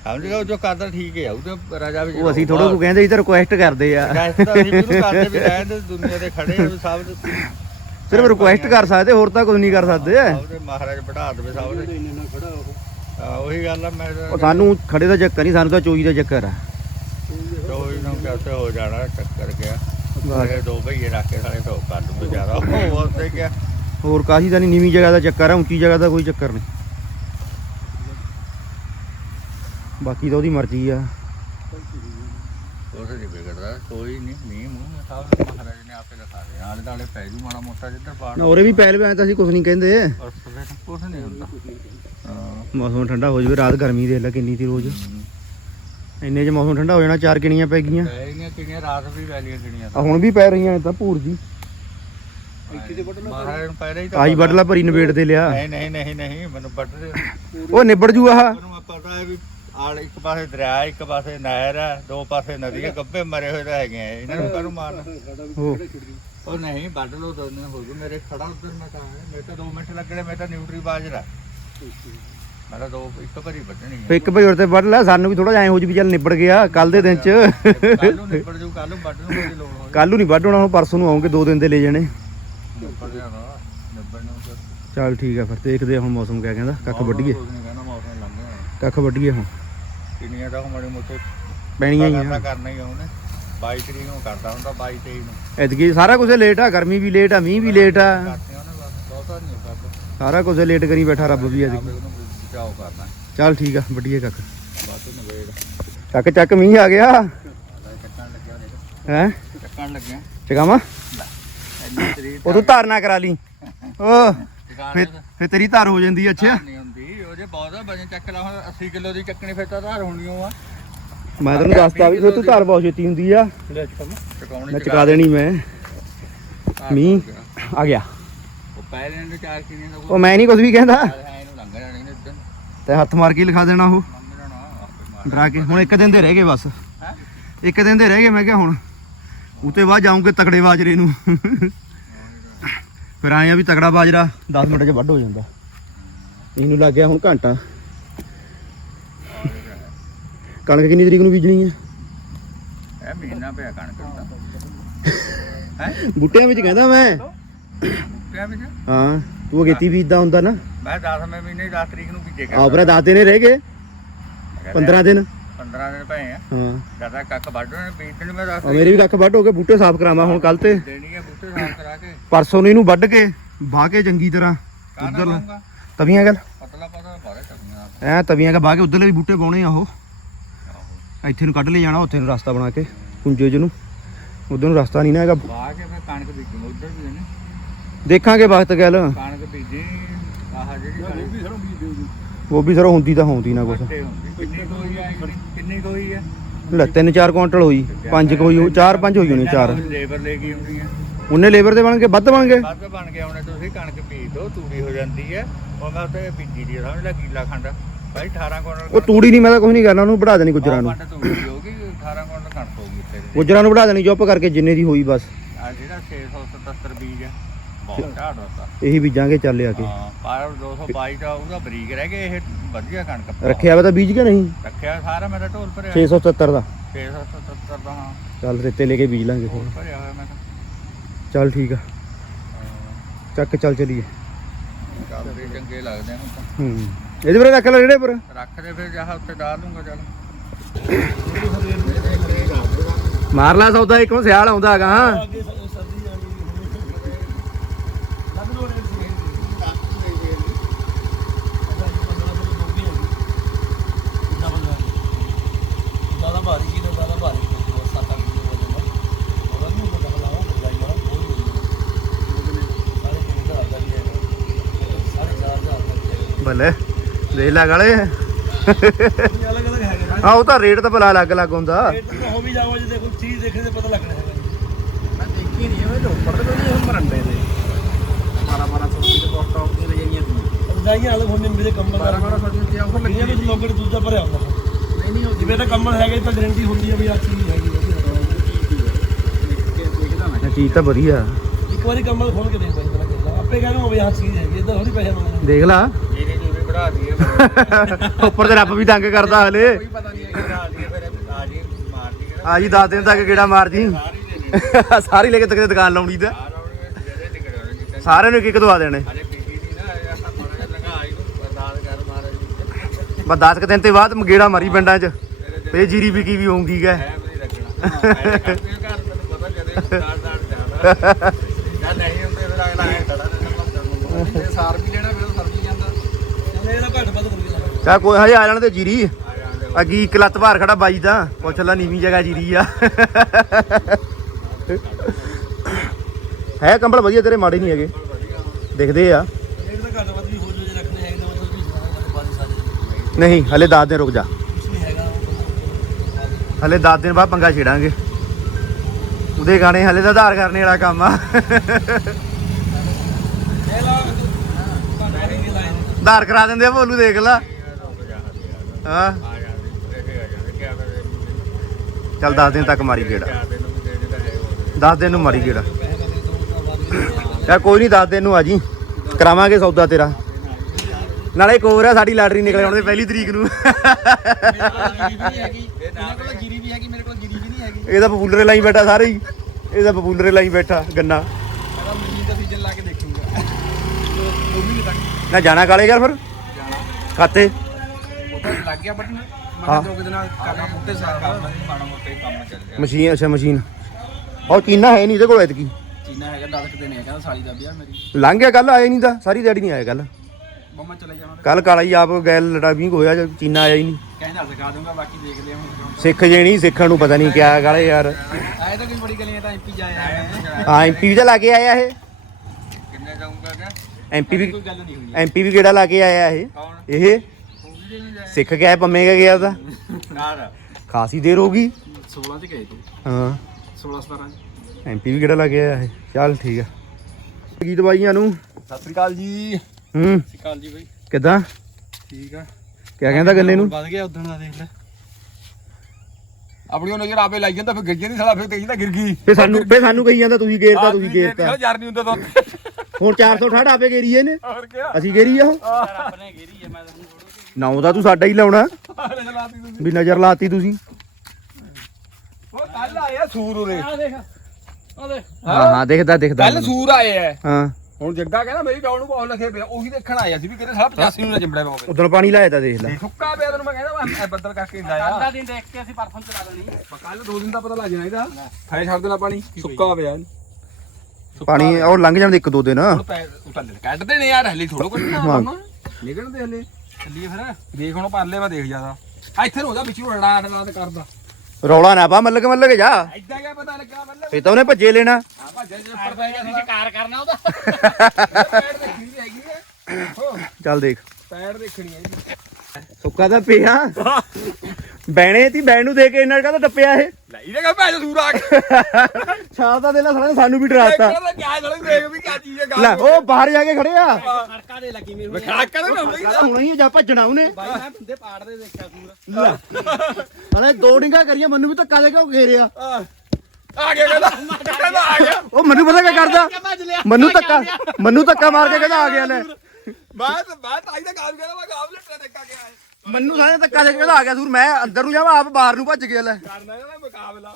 ਸਮਝ ਗਿਆ ਜੋ ਕਰਦਾ ਠੀਕ ਹੈ ਉਹ ਤੇ ਰਾਜਾ ਵੀ ਉਹ ਅਸੀਂ ਥੋੜਾ ਕੋ ਕਹਿੰਦੇ ਇਹ ਤਾਂ ਰਿਕੁਐਸਟ ਕਰਦੇ ਆ। ਰੈਸਟ ਤਾਂ ਅਸੀਂ ਵੀ ਉਹਨੂੰ ਕਰਦੇ ਵੀ ਰਹਿਣ ਦੇ ਦੁਨੀਆ ਦੇ ਖੜੇ ਸਭ ਸਿਰਫ ਰਿਕੁਐਸਟ ਕਰ ਸਕਦੇ ਹੋਰ ਤਾਂ ਕੁਝ ਨਹੀਂ ਕਰ ਸਕਦੇ। ਸਭ ਦੇ ਮਹਾਰਾਜ ਵਧਾ ਦੇਵੇ ਸਭ ਦੇ। ਹਾਂ। ਉਹੀ ਗੱਲ ਆ ਮੈਂ ਉਹ ਸਾਨੂੰ ਖੜੇ ਦਾ ਚੱਕਰ ਨਹੀਂ ਸਾਨੂੰ ਤਾਂ ਚੋਈ ਦਾ ਚੱਕਰ ਆ। ਕੋਈ ਨਾ ਕਿਤੇ ਹੋ ਜਾਣਾ ਟੱਕਰ ਗਿਆ ਸਾਰੇ ਦੋ ਭਈਏ ਰੱਖ ਕੇ ਸਾਲੇ ਤੋਂ ਕਰ ਦੂੰਗੇ ਜ਼ਿਆਦਾ। ਉਹ ਉੱਤੇ ਗਿਆ ਹੋਰ ਕਾਹੀ ਦਾ ਨਹੀਂ ਨੀਵੀਂ ਜਗ੍ਹਾ ਦਾ ਚੱਕਰ ਆ ਉੱਚੀ ਜਗ੍ਹਾ ਦਾ ਕੋਈ ਚੱਕਰ ਨਹੀਂ। ਬਾਕੀ ਤਾਂ ਉਹਦੀ ਮਰਜ਼ੀ ਆ। ਉਸ ਨਹੀਂ ਵਿਗੜਦਾ ਕੋਈ ਨਹੀਂ ਨਹੀਂ ਮੂੰਹ ਦੇ ਮਹਾਰਾਜ ਨੇ ਆਪੇ ਦਿਖਾ ਦੇ ਆਲੇ ਦਾਲੇ ਪੈ ਜੂ ਮਾੜਾ ਮੋਟਾ ਜਿੱਧਰ ਪਾੜ ਨਾ ਉਰੇ ਵੀ ਪੈਲ ਪਿਆ ਤਾਂ ਅਸੀਂ ਕੁਝ ਨਹੀਂ ਕਹਿੰਦੇ। ਔਰ ਸਵੇਰ ਕੁਛ ਨਹੀਂ ਹੁੰਦਾ। ਹਾਂ। ਮੌਸਮ ਠੰਡਾ ਹੋ ਜਾਵੇ ਰਾਤ ਗਰਮੀ ਦੇਖ ਲੈ ਕਿੰਨੀ ਤੀ ਰੋਜ਼। ਇੰਨੇ ਚ ਮੌਸਮ ਠੰਡਾ ਹੋ ਜਾਣਾ ਚਾਰ ਕਿਣੀਆਂ ਪੈ ਗਈਆਂ। ਪੈ ਗਈਆਂ ਕਿੰਨੀਆਂ ਰਾਤ ਵੀ ਪੈ ਗਈਆਂ ਕਿੰਨੀਆਂ ਆ ਹੁਣ ਵੀ ਪੈ ਰਹੀਆਂ ਤਾਂ ਭੂਰ ਜੀ। ਮਹਾਰਾਜ ਨੂੰ ਤਾਂ ਆਈ ਵੱਡਲਾ ਭਰੀ ਨਵੇੜ ਦੇ ਲਿਆ। ਨਹੀਂ ਨਹੀਂ ਨਹੀਂ ਨਹੀਂ ਮੈਨੂੰ ਵੱਢ ਦੇ। ਉਹ ਨਿਬੜ ਜੂ ਆਹ। ਮੈਨੂੰ ਪਤਾ ਹੈ ਵੀ ਆਲ ਇੱਕ ਪਾਸੇ ਦਰਿਆ ਇੱਕ ਪਾਸੇ ਨਹਿਰ ਹੈ ਦੋ ਪਾਸੇ ਨਦੀ ਹੈ ਗੱਬੇ ਮਰੇ ਹੋਏ ਤਾਂ ਹੈਗੇ ਇਹਨਾਂ ਨੂੰ ਕਾਹਨੂੰ ਮਾਰਨਾ? ਉਹ ਨਹੀਂ ਵੱਢ ਲਓ ਦੋਨੇ ਹੋ ਜੂ ਮੇਰੇ ਖੜਾ ਉੱਧਰ ਮੈਂ ਆਇਆ, ਮੇਰੇ ਤਾਂ 2 ਮਿੰਟ ਲੱਗਣੇ ਮੈਂ ਤਾਂ ਨਿਊਟਰੀ ਬਾਜਰਾ ਮੈਂ ਤਾਂ ਦੋ ਇੱਕ ਭਰੀ ਵੱਢਣੀ ਹੈ। ਇੱਕ ਭਈ ਹੋਰ ਤੇ ਵੱਢ ਲੈ ਸਾਨੂੰ ਵੀ ਥੋੜਾ ਜਿਹਾ ਐ ਹੋ ਜੂ ਵੀ ਚੱਲ ਨਿਬੜ ਗਿਆ ਕੱਲ ਦੇ ਦਿਨ ਚ। ਕੱਲ ਨੂੰ ਨਿਬੜ ਜੂ ਕੱਲ ਨੂੰ ਵੱਢ ਨੂੰ ਕੋਈ ਲੋੜ ਹੋਈ ਕੱਲ ਨੂੰ ਨਹੀਂ ਵੱਢ ਹੋਣਾ ਹੁਣ ਪਰਸੋਂ ਨੂੰ ਆਉਂਗੇ ਦੋ ਦਿਨ ਦੇ ਲੈ ਜਾਣੇ। ਨਿਬੜ ਜਾਣਾ ਨਿਬੜ ਨੂੰ ਤਾਂ ਚੱਲ ਠੀਕ ਆ ਫਿਰ ਦੇਖਦੇ ਆ ਹੁਣ ਮੌਸਮ ਕਿਆ ਕਹਿੰਦਾ। ਕੱਖ ਵੱਢੀਏ। ਕੱਖ ਵੱਢੀਏ ਹੁਣ। ਕਿੰਨੀਆਂ ਤਾਂ ਮਾੜੇ ਮੋਟੇ ਪੈਣੀਆਂ ਹੀ ਆ। ਕਰਨਾ ਹੀ ਆ ਉਹਨੇ। 22 ਤਰੀਕ ਨੂੰ ਕਰਦਾ ਹੁੰਦਾ 22 23 ਨੂੰ। ਐਤਕੀ ਸਾਰਾ ਕੁਝ ਲੇਟ ਆ ਗਰਮੀ ਵੀ ਲੇਟ ਆ ਮੀਂਹ ਵੀ ਲੇਟ ਆ। ਕਰਦੇ ਉਹਨੇ ਬਸ ਬਹੁਤਾ ਨਹੀਂ ਕਰਦਾ ਸਾਰਾ ਕੁਝ ਲੇਟ ਕਰੀ ਬੈਠਾ ਰੱਬ ਵੀ ਐਤਕੀ ਆਪੇ ਉਹਨੂੰ ਬਚਾਓ ਕਰਨਾ। ਚੱਲ ਠੀਕ ਆ ਵੱਢੀਏ ਕੱਖ। ਬਾਤ ਚੱਕ ਚੱਕ ਮੀਂਹ ਆ ਗਿਆ। ਹੈ? ਚੱਕਣ ਲੱਗਿਆ। ਚਗਾਵਾਂ? ਉਹ ਤੂੰ ਧਾਰਨਾ ਕਰਾ ਲਈ। ਓ ਫਿਰ ਤੇਰੀ ਧਾਰ ਹੋ ਜਾਂਦੀ ਅੱਛਾ। ਨਹੀਂ ਹੁੰਦੀ ਉਹ ਜੇ ਬਹੁਤ ਵਜਨ ਚੱਕ ਲਾ ਹੁਣ 80 ਕਿਲੋ ਦੀ ਚੱਕਣੀ ਫਿਰ ਤਾਂ ਧਾਰ ਹੋਣੀ ਆ। ਮੈਂ ਤੈਨੂੰ ਦੱਸਤਾ ਵੀ ਫਿਰ ਤੂੰ ਧਾਰ ਬਹੁਤ ਛੇਤੀ ਹੁੰਦੀ ਆ। ਚਕਾਉਣੀ ਮੈਂ ਚਕਾ ਦੇਣੀ ਮੈਂ। ਮੀਂਹ ਆ ਗਿਆ। ਉਹ ਪਹਿਲੇ ਨੇ ਚਾਰ ਕਿਨੇ ਦਾ ਉਹ ਮੈਂ ਨਹੀਂ ਕੁਝ ਵੀ ਕਹਿੰਦਾ। ਤੇ ਹੱਥ ਮਾਰ ਕੇ ਲਿਖਾ ਦੇਣਾ ਉਹ। ਡਰਾ ਕੇ। ਹੁਣ ਇੱਕ ਦਿਨ ਦੇ ਰਹਿ ਗਏ ਬਸ। ਹੈ? ਇੱਕ ਦਿਨ ਦੇ ਰਹਿ ਗਏ ਮੈਂ ਕਿਹਾ ਹੁਣ। ਉਤੇ ਬਾਅਦ ਜਾਉਂਗੇ ਤਕੜੇ ਬਾਜਰੇ ਨੂੰ। ਫਿਰ ਆਏ ਆ ਵੀ ਤਕੜਾ ਬਾਜਰਾ 10 ਮਿੰਟ 'ਚ ਵੱਢ ਹੋ ਜਾਂਦਾ। ਇਹਨੂੰ ਲੱਗ ਗਿਆ ਹੁਣ ਘੰਟਾ। ਕਣਕ ਕਿੰਨੀ ਤਰੀਕ ਨੂੰ ਬੀਜਣੀ ਹੈ ਇਹ ਮਹੀਨਾ ਪਿਆ ਕਣਕ ਦਾ। ਹੈ? ਬੂਟਿਆਂ ਵਿੱਚ ਕਹਿੰਦਾ ਮੈਂ। ਪਿਆ ਵਿੱਚ? ਹਾਂ ਤੂੰ ਅਗੇਤੀ ਬੀਜਦਾ ਹੁੰਦਾ ਨਾ। ਮੈਂ 10ਵੇਂ ਮਹੀਨੇ 10 ਤਰੀਕ ਨੂੰ ਬੀਜੇ ਆ ਭਰਾ 10 ਦਿਨ ਹੀ ਰਹਿ ਗਏ। 15 ਦਿਨ। 15 ਦਿਨ ਪਏ ਆ। ਹਾਂ। ਜ਼ਿਆਦਾ ਕੱਖ ਵੱਢਣੇ ਬੀਜਣ ਮੈਂ 10 ਆ ਮੇਰੇ ਵੀ ਕੱਖ ਵੱਢ ਹੋ ਗਏ ਬੂਟੇ ਸਾਫ਼ ਕਰਾਵਾਂ ਹੁਣ ਕੱਲ ਤੇ। ਦੇਣੀ ਹੈ ਬੂਟੇ ਸਾਫ਼ ਕਰਾ ਕੇ। ਪਰਸੋਂ ਨੂੰ ਇਹਨੂੰ ਵੱਢ ਕੇ ਵਾਹ ਕੇ ਚੰਗੀ ਤਰ੍ਹਾਂ। ਉਧਰ ਲਾਉਂਗਾ ਤਵੀਆਂ ਗੱਲ ਪਤਲਾ ਪਤਲਾ ਬਾਰੇ ਚੱਕਣਾ ਐ ਤਵੀਆਂ ਕੇ ਵਾਹ ਕੇ ਉਧਰਲੇ ਵੀ ਬੂਟੇ ਪਾਉਣੇ ਆ ਉਹ। ਇੱਥੇ ਨੂੰ ਕੱਢ ਲੈ ਜਾਣਾ ਉੱਥੇ ਨੂੰ ਰਸਤਾ ਬਣਾ ਕੇ ਕੁੰਜੇ ਚ ਨੂੰ। ਉਧਰ ਨੂੰ ਰਸਤਾ ਨਹੀਂ ਨਾ ਹੈਗਾ। ਬਾਹ ਕੇ ਫਿਰ ਕਣਕ ਬੀਜੂਗਾ ਉਧਰ ਵੀ ਨੇ ਦੇਖਾਂਗੇ ਵਕਤ ਗੱਲ। ਕਣਕ ਬੀਜੀ ਆਹ ਜਿਹੜੀ ਉਹ ਵੀ ਸਰੋਂ ਬੀਜ ਦਿਓ ਉਹ ਵੀ ਸਰ ਹੁੰਦੀ ਤਾਂ ਹੁੰਦੀ ਨਾ ਕੁਛ। ਕਿੰਨੀ ਕੋਈ ਆ ਕਿੰਨੀ ਕੋਈ ਆ? ਲੈ ਤਿੰਨ ਚਾਰ ਕੁਆਂਟਲ ਹੋਈ। ਪੰਜ ਕੁ ਹੋਈ ਹੋਊ, ਚਾਰ ਪੰਜ ਹੋਈ ਹੋਣੀ ਚਾਰ। ਲੇਬਰ ਲੈ ਕੇ ਆਉਂਦੀ ਆ। ਉਹਨੇ ਲੇਬਰ ਦੇ ਬਣ ਕੇ ਵੱਧ ਬਣ ਗਏ। ਵੱਧ ਬਣ ਗਿਆ ਹੁਣ ਤੁਸੀਂ ਕਣਕ ਬੀਜ ਦੋ ਤੂੜੀ ਹੋ ਜਾਂਦੀ ਹੈ ਉਹ ਮੈਂ ਉੱਤੇ ਬੀਜੀ ਦੀ ਸਮਝ ਲੈ ਕੀਲਾ ਖੰਡ। ਭਾਈ 18 ਕੁਇੰਟਲ ਉਹ ਤੂੜੀ ਨਹੀਂ ਮੈਂ ਤਾਂ ਕੁਝ ਨਹੀਂ ਕਰਨਾ ਉਹਨੂੰ ਵਧਾ ਦੇਣੀ ਗੁੱਜਰਾਂ ਨੂੰ। ਖੰਡ ਤੂੜੀ ਹੋਗੀ 18 ਕੁਇੰਟਲ ਕਣਕ ਹੋਗੀ ਤੇਰੇ ਗੁੱਜਰਾਂ ਨੂੰ ਵਧਾ ਦੇਣੀ ਚੁੱਪ ਕਰਕੇ ਜਿੰਨੇ ਦੀ ਹੋਈ ਬਸ। ਆ ਜਿਹੜਾ 677 ਬੀਜ ਆ ਬਹੁਤ ਝਾੜ ਹੁੰਦਾ ਇਹੀ ਬੀਜਾਂਗੇ ਚੱਲ ਆ ਕੇ। ਹਾਂ ਪਰ 222 ਦਾ ਉਹਦਾ ਬਰੀਕ ਰਹਿ ਗਿਆ ਇਹ ਵਧੀਆ ਕਣਕ ਰੱਖਿਆ ਵਾ ਤਾਂ ਬੀਜ ਕੇ ਨਹੀਂ? ਰੱਖਿਆ ਸਾਰਾ ਮੇਰਾ ਢੋਲ ਭਰਿਆ 670 ਦਾ। 677 ਦਾ ਹਾਂ। ਚੱਲ ਰੇਤੇ ਲੈ ਕੇ ਬੀਜ ਲਾਂਗੇ ਢੋਲ ਫਿਰ। ਭਰਿਆ ਹੋਇਆ ਮੈਂ ਤਾਂ। ਚੱਲ ਠੀਕ ਆ। ਚੱਕ ਚੱਲ ਚਲੀਏ। ਚੰਗੇ ਲੱਗਦੇ ਹੁਣ ਤਾਂ। ਹੂੰ। ਇਹਦੇ ਪਰ ਰੱਖ ਲੈ ਜਿਹੜੇ ਪਰ। ਰੱਖ ਦੇ ਫਿਰ ਜਹਾ ਉੱਤੇ ਡਾਲ ਲੂੰਗਾ ਚੱਲ। ਮਾਰ ਲਾ ਸੌਦਾ ਇੱਕ ਸਿਆਲ ਆਉਂਦਾ ਹੈਗਾ ਹਾਂ। ਬੱਲੇ। ਦੇ ਲਾ ਗਾਲੇ। ਇਹ ਅਲੱਗ ਅਲੱਗ ਹੈਗੇ ਨਾ ਆ ਉਹ ਤਾਂ ਰੇਟ ਤਾਂ ਭਲਾ ਅਲੱਗ ਅਲੱਗ ਹੁੰਦਾ। ਰੇਟ ਤਾਂ ਹੋ ਵੀ ਜਾਓ ਜੇ ਕੋਈ ਚੀਜ਼ ਦੇਖਣੇ ਤੇ ਪਤਾ ਲੱਗਣਾ ਹੈਗਾ। ਮੈਂ ਦੇਖੀ ਨਹੀਂ ਉਹ ਲੋਪੜ ਤੇ ਕੋਈ ਹੁਣ ਮਰੰਡੇ ਦੇ। 12 1200 ਦੀ ਕੋਸਟ ਆਫ ਦੀ ਰਜਾਈਆਂ ਦੀ ਰਜਾਈਆਂ ਅਲੱਗ ਹੁੰਦੇ ਮੇਰੇ ਕੰਬਲ। 12 1200 ਦੀ ਆਫਰ ਲੱਗੀ ਦੁਨੀਆ ਵਿੱਚ ਲੋਕਰ ਦੂਜਾ ਭਰਿਆ ਹੁੰਦਾ। ਨਹੀਂ ਨਹੀਂ ਉਹ ਜਿਵੇਂ ਤਾਂ ਕੰਬਲ ਹੈਗੇ ਤਾਂ ਗਰੰਟੀ ਹੁੰਦੀ ਹੈ ਵੀ ਆ ਚੀਜ਼ ਹੈਗੀ ਇਹ ਚੀਜ਼ ਤਾਂ ਵਧੀਆ। ਇੱਕ ਵਾਰੀ ਕੰਬਲ ਖੋਲ ਕੇ ਦੇਖ ਬਾਈ ਆਪੇ ਕਹਿੰਦੇ ਹੋਵੇ ਆ ਚੀਜ਼ ਹੈਗੀ ਇਦਾਂ ਥੋੜੀ ਪੈਸੇ ਮੰਗਦੇ ਦੇਖ ਲਾ। ਉੱਪਰ ਤੇ ਰੱਬ ਵੀ ਤੰਗ ਕਰਦਾ ਹਲੇ। ਕੋਈ ਪਤਾ ਨਹੀਂ ਹੈ ਵਧਾ ਦਈਏ ਫਿਰ ਆ ਜੀ ਮਾਰ ਦਈਏ ਆ ਜੀ 10 ਦਿਨ ਤੱਕ ਕਿਹੜਾ ਮਾਰ ਜੀ ਸਾਰੀ ਲੈ ਕੇ ਤੱਕ ਦੁਕਾਨ ਲਾਉਣੀ ਤਾਂ। ਸਾਰਿਆਂ ਨੂੰ ਇੱਕ ਇੱਕ ਦਵਾ ਦੇਣੇ। ਬਸ 10 ਕੁ ਦਿਨ ਤੇ ਬਾਅਦ ਮਗੇੜਾ ਮਾਰੀ ਪਿੰਡਾਂ 'ਚ। ਤੇ ਜੀਰੀ ਵਿਕੀ ਵੀ ਹੋਊਗੀ ਜੇ ਸਾਰ ਵੀ ਲੈਣਾ ਫਿਰ ਸਰ ਵੀ ਜਾਂਦਾ ਨੇ ਇਹਦਾ ਘੱਟ ਵੱਧ ਕੋਈ ਹਜੇ ਆ ਜਾਣ ਤੇ ਜੀਰੀ। ਆ ਅੱਗੀ ਇੱਕ ਲੱਤ ਭਾਰ ਖੜਾ ਬਾਈ ਦਾ। ਪੁੱਛ ਲੈ ਨੀਵੀਂ ਜਗ੍ਹਾ ਜੀਰੀ ਆ। ਹੈ ਕੰਬਲ ਵਧੀਆ, ਤੇਰੇ ਮਾੜੇ ਨਹੀਂ ਹੈਗੇ। ਦਿਖਦੇ ਆ। ਨਹੀਂ, ਹਲੇ 10 ਦਿਨ ਰੁਕ ਜਾ। ਕੁਝ ਨਹੀਂ ਹਲੇ 10 ਦਿਨ ਬਾਅਦ ਪੰਗਾ ਛੇੜਾਂਗੇ। ਉਹਦੇ ਗਾਣੇ ਹਲੇ ਤਾਂ ਆਧਾਰ ਕਰਨੇ ਵਾਲਾ ਕੰਮ ਆ। ਆਧਾਰ ਕਰਾ ਦਿੰਦੇ ਆ ਭੋਲੂ ਦੇਖ ਲਾ। ਹਾਂ। ਚੱਲ 10 ਦਿਨ ਤੱਕ ਮਾਰੀ ਗੇੜਾ। ਚਾਰ ਦਿਨ ਨੂੰ 10 ਦਿਨ ਨੂੰ ਮਾਰੀ ਗੇੜਾ। ਪੈਸੇ ਯਾ ਕੋਈ ਨਹੀਂ 10 ਦਿਨ ਨੂੰ ਆ ਜੀ। ਕਰਾਵਾਂਗੇ ਸੌਦਾ ਤੇਰਾ। ਨਾਲੇ ਕੋਰ ਆ, ਸਾਡੀ ਲਾਟਰੀ ਨਿਕਲ ਆਉਣ ਦੇ ਪਹਿਲੀ ਤਰੀਕ ਨੂੰ। ਜੀਰੀ ਵੀ ਇਹਦਾ ਪਪੂਲਰੇ ਲਾਈ ਬੈਠਾ ਸਾਰੇ ਹੀ। ਇਹਦਾ ਪਪੂਲਰੇ ਲਾਈ ਬੈਠਾ, ਗੰਨਾ। ਮੈਂ ਨਾ ਜਾਣਾ ਕਾਲੇ ਘਰ ਫਿਰ? ਜਾਣਾ ਖਾਤੇ? ਉਹ ਤਾਂ ਲੱਗ ਗਿਆ ਬਟਨ। ਮੈਂ ਹਾਂ। ਦੋ ਕੁ ਦਿਨਾਂ ਕਰਨਾ ਬੁੱਤੇ ਸਾਰ ਕੰਮ ਕੰਮ ਮਾੜਾ ਮੋਟਾ ਹੀ ਕੰਮ ਚੱਲ ਰਿਹਾ ਮਸ਼ੀਨ ਅੱਛਾ ਮਸ਼ੀਨ। ਉਹ ਚੀਨਾ ਹੈ ਨਹੀਂ ਇਹਦੇ ਕੋਲ ਐਤਕੀ। ਚੀਨਾ ਹੈਗਾ 10 ਕੁ ਦਿਨ ਹੈ ਕਹਿੰਦਾ ਸਾਲੀ ਦਾ ਵਿਆਹ ਮੇਰੀ। ਲੰਘ ਗਿਆ ਕੱਲ ਆਇਆ ਨਹੀਂ ਤਾਂ। ਸਾਰੀ ਦਿਹਾੜੀ ਨਹੀਂ ਆਇਆ ਕੱਲ ਮੰਮਾ ਚਲੇ ਜਾਣਾ ਕੱਲ ਕਾਲਾ ਹੀ ਆਪ ਗੈਲ ਲੜਾ ਵੀ ਹੋਇਆ ਚੀਨਾ ਆਇਆ ਹੀ ਨਹੀਂ। ਕਹਿੰਦਾ ਸਿਖਾ ਦੂੰਗਾ ਬਾਕੀ ਦੇਖਦੇ ਹਾਂ ਹੁਣ ਸਿੱਖ ਜੇ ਨਹੀਂ ਸਿੱਖਣ ਨੂੰ ਪਤਾ ਨਹੀਂ ਕਿਆ ਕਾਲੇ ਯਾਰ। ਆਏ ਤਾਂ ਕੋਈ ਬੜੀ ਗੱਲ ਤਾਂ ਐਮਪੀ ਜਾਇਆ ਹੈ ਹਾਂ ਐਮਪੀ ਵੀ ਤਾਂ ਲਾ ਕੇ ਆਇਆ ਇਹ। ਕਿੰਨੇ ਜਾਊਂਗਾ ਕਿ ਐਮਪੀ ਵੀ ਕੋਈ ਗੱਲ ਨਹੀਂ ਹੋਈ। ਐਮਪੀ ਵੀ ਕਿਹੜਾ ਲਾ ਕੇ ਆਇਆ ਇਹ? ਕੌਣ? ਇਹ? ਪੂਰੀ ਨਹੀਂ ਜਾਏ ਸਿੱਖ ਗਿਆ ਪੰਮੇ ਕਾ ਗਿਆ ਤਾਂ? ਯਾਰ ਖਾਸੀ ਦੇਰ ਹੋ ਗਈ। 16 ਚ ਗਏ ਤੂੰ? ਹਾਂ। 16 17 ਚ? ਐਮਪੀ ਵੀ ਕਿਹੜਾ ਇਹ? ਚੱਲ ਠੀਕ ਆ। ਕੀ ਦਵਾਈਆਂ ਨੂੰ? ਸਤਿ ਸ੍ਰੀ ਅਕਾਲ ਜੀ। ਸਤਿ ਹੂੰ ਸ੍ਰੀ ਅਕਾਲ ਜੀ ਬਾਈ। ਕਿਦਾਂ? ਠੀਕ ਆ। ਕਿਆ ਕਹਿੰਦਾ ਗੰਨੇ ਨੂੰ? ਵੱਧ ਗਿਆ ਉਦਣ ਦਾ ਦੇਖ ਲੈ। ਆਪਣੀ ਉਹ ਨਜ਼ਰ ਆਪੇ ਲਾਈ ਜਾਂਦਾ ਫਿਰ ਗਿਰ ਜਾਂਦੀ ਸਾਲਾ ਫਿਰ ਕਹੀ ਜਾਂਦਾ ਗਿਰ ਗਈ। ਫੇ ਸਾਨੂੰ ਫੇ ਸਾਨੂੰ ਕਹੀ ਜਾਂਦਾ ਤੁਸੀਂ ਗੇਰਤਾ ਤੁਸੀਂ ਗੇਰਤਾ। ਯਾਰ ਨਹੀਂ ਹੁੰਦਾ ਤਾਂ। ਹੁਣ 468 ਆਪੇ ਗੇਰੀਏ ਨੇ ਹੋਰ ਕੀ ਅਸੀਂ ਗੇਰੀ ਆ ਉਹ। ਰੱਬ ਨੇ ਗੇਰੀ ਹੈ ਮੈਂ ਤੁਹਾਨੂੰ ਨਾਉ ਦਾ ਤੂੰ ਸਾਡਾ ਹੀ ਲਾਉਣਾ। ਤੁਸੀਂ। ਵੀ ਨਜ਼ਰ ਲਾਤੀ ਤੁਸੀਂ। ਉਹ ਕੱਲ ਆਇਆ ਸੂਰ ਉਰੇ। ਆ ਦੇਖ ਆ ਦੇਖ। ਹਾਂ ਹਾਂ ਦਿਖਦਾ ਦਿਖਦਾ। ਕੱਲ ਸੂਰ ਆਏ ਐ ਹਾਂ। ਹੁਣ ਜੱਗਾ ਕਹਿੰਦਾ ਮੇਰੀ ਡਾਉਣ ਨੂੰ ਬਹੁਤ ਲਖੇ ਪਿਆ। ਉਹੀ ਦੇਖਣ ਆਇਆ ਸੀ ਵੀ ਕਿਤੇ ਸਾਲਾ 85 ਨੂੰ ਨਾ ਚੰਬੜਿਆ ਹੋਵੇ। ਉਦੋਂ ਪਾਣੀ ਲਾਇਆ ਤਾਂ ਦੇਖ ਲੈ। ਸੁੱਕਾ ਪਿਆ ਤੈਨੂੰ ਮੈਂ ਕਹਿੰਦਾ ਮੈਂ ਬੱਦਲ ਕਰਕੇ ਕੱਲ ਲਾਇਆ ਦਾ ਦਿਨ ਦੇਖ ਕੇ ਅਸੀਂ ਪਰਫਨ ਚਲਾ ਦੇਣੀ। ਕੱਲ ਦੋ ਦਿਨ ਦਾ ਪਤਾ ਲੱਗ ਜਾਣਾ ਇਹਦਾ। ਖਾਏ ਛੱਡ ਦੇਣਾ ਪਾਣੀ। ਸੁੱਕਾ ਪਿਆ। ਪਾਣੀ ਉਹ ਲੰਘ ਜਾਂਦੇ ਇੱਕ ਦੋ ਦਿਨ। ਹੁਣ ਕੱਢਦੇ ਨੇ ਯਾਰ ਹਲੇ ਥੋੜੋ ਕੁਝ ਨਾ ਨਿਕਲਦੇ ਹਲੇ। ਚੱਲੀਏ ਫਿਰ। ਦੇਖ ਹੁਣ ਪਰਲੇ ਵਾ ਦੇਖ ਜ਼ਿਆਦਾ। ਆ ਇੱਥੇ ਨੂੰ ਉਹਦਾ ਵਿੱਚ ਰੜਾ ਰੜਾ ਕਰਦਾ। ਰੌਲਾ ਨਾ ਪਾ ਮੱਲਕ ਮੱਲਕ ਜਾ। ਐਦਾਂ ਕਿਆ ਪਤਾ ਲੱਗਾ ਮਤਲਬ ਫੇ ਤਾਂ ਉਹਨੇ ਭੱਜੇ ਲੈਣਾ। ਆ ਭਾਜਾ ਜੇ ਉੱਪਰ ਪੈ ਗਿਆ ਅਸੀਂ ਸ਼ਿਕਾਰ ਕਰਨਾ ਉਹਦਾ। ਪੈਰ ਦੇਖਣੀ ਵੀ ਹੈਗੀ ਹੈ ਹੋ ਚੱਲ ਦੇਖ। ਪੈਰ ਦੇਖਣੀ ਹੈ ਸੁੱਕਾ ਤਾਂ ਪਿਆ ਬੈਣੇ ਤੀ ਬੈਣ ਨੂੰ ਦੇ ਕੇ ਇਹਨਾਂ ਕਹਦਾ ਟੱਪਿਆ ਇਹ। ਲੈ ਇਹਦੇ ਕਾ ਭੈਣ ਸੂਰ ਆ ਕੇ। ਛਾਲ ਤਾਂ ਦੇ ਲੈ ਸਾਲੇ ਨੇ ਸਾਨੂੰ ਵੀ ਡਰਾਤਾ। ਕਹਿੰਦਾ ਕਿਆ ਨਾਲੇ ਦੇਖ ਵੀ ਕਿਆ ਚੀਜ਼ ਹੈ ਲੈ ਉਹ ਬਾਹਰ ਜਾ ਕੇ ਖੜੇ ਆ। ਖੜਕਾ ਦੇ ਲੱਗੀ ਮੈਨੂੰ ਖੜਾ ਕਰ ਨਾ ਹੁੰਦੀ ਹੁਣ ਹੀ ਜਾ ਭੱਜਣਾ ਉਹਨੇ। ਬਾਈ ਮੈਂ ਬੰਦੇ ਪਾੜਦੇ ਦੇਖਿਆ ਪੂਰਾ। ਹਲੇ ਦੋ ਡਿੰਗਾ ਕਰੀਆਂ ਮੈਨੂੰ ਵੀ ਧੱਕਾ ਦੇ ਕੇ ਉਹ ਘੇਰਿਆ। ਆ ਗਿਆ ਕਹਿੰਦਾ। ਕਹਿੰਦਾ ਆ ਗਿਆ। ਉਹ ਮੈਨੂੰ ਪਤਾ ਕੀ ਕਰਦਾ? ਮੈਨੂੰ ਧੱਕਾ ਮੈਨੂੰ ਧੱਕਾ ਮਾਰ ਕੇ ਕਹਿੰਦਾ ਆ ਗਿਆ ਲੈ। ਮੈਂ ਤਾਂ ਮੈਂ ਤਾਂ ਆਈ ਦਾ ਕੰਮ ਕਹਿੰਦਾ ਮੈਂ ਕੰਮ ਲੱਟਾ ਦੇਖਾ ਗਿਆ ਮੈਨੂੰ ਸਾਰੇ ਧੱਕਾ ਦੇ ਕੇ ਕਹਿੰਦਾ ਆ ਗਿਆ ਦੂਰ ਮੈਂ ਅੰਦਰ ਨੂੰ ਜਾਵਾਂ ਆਪ ਬਾਹਰ ਨੂੰ ਭੱਜ ਗਿਆ ਲੈ। ਕਰਨਾ ਇਹਦਾ ਮੁਕਾਬਲਾ।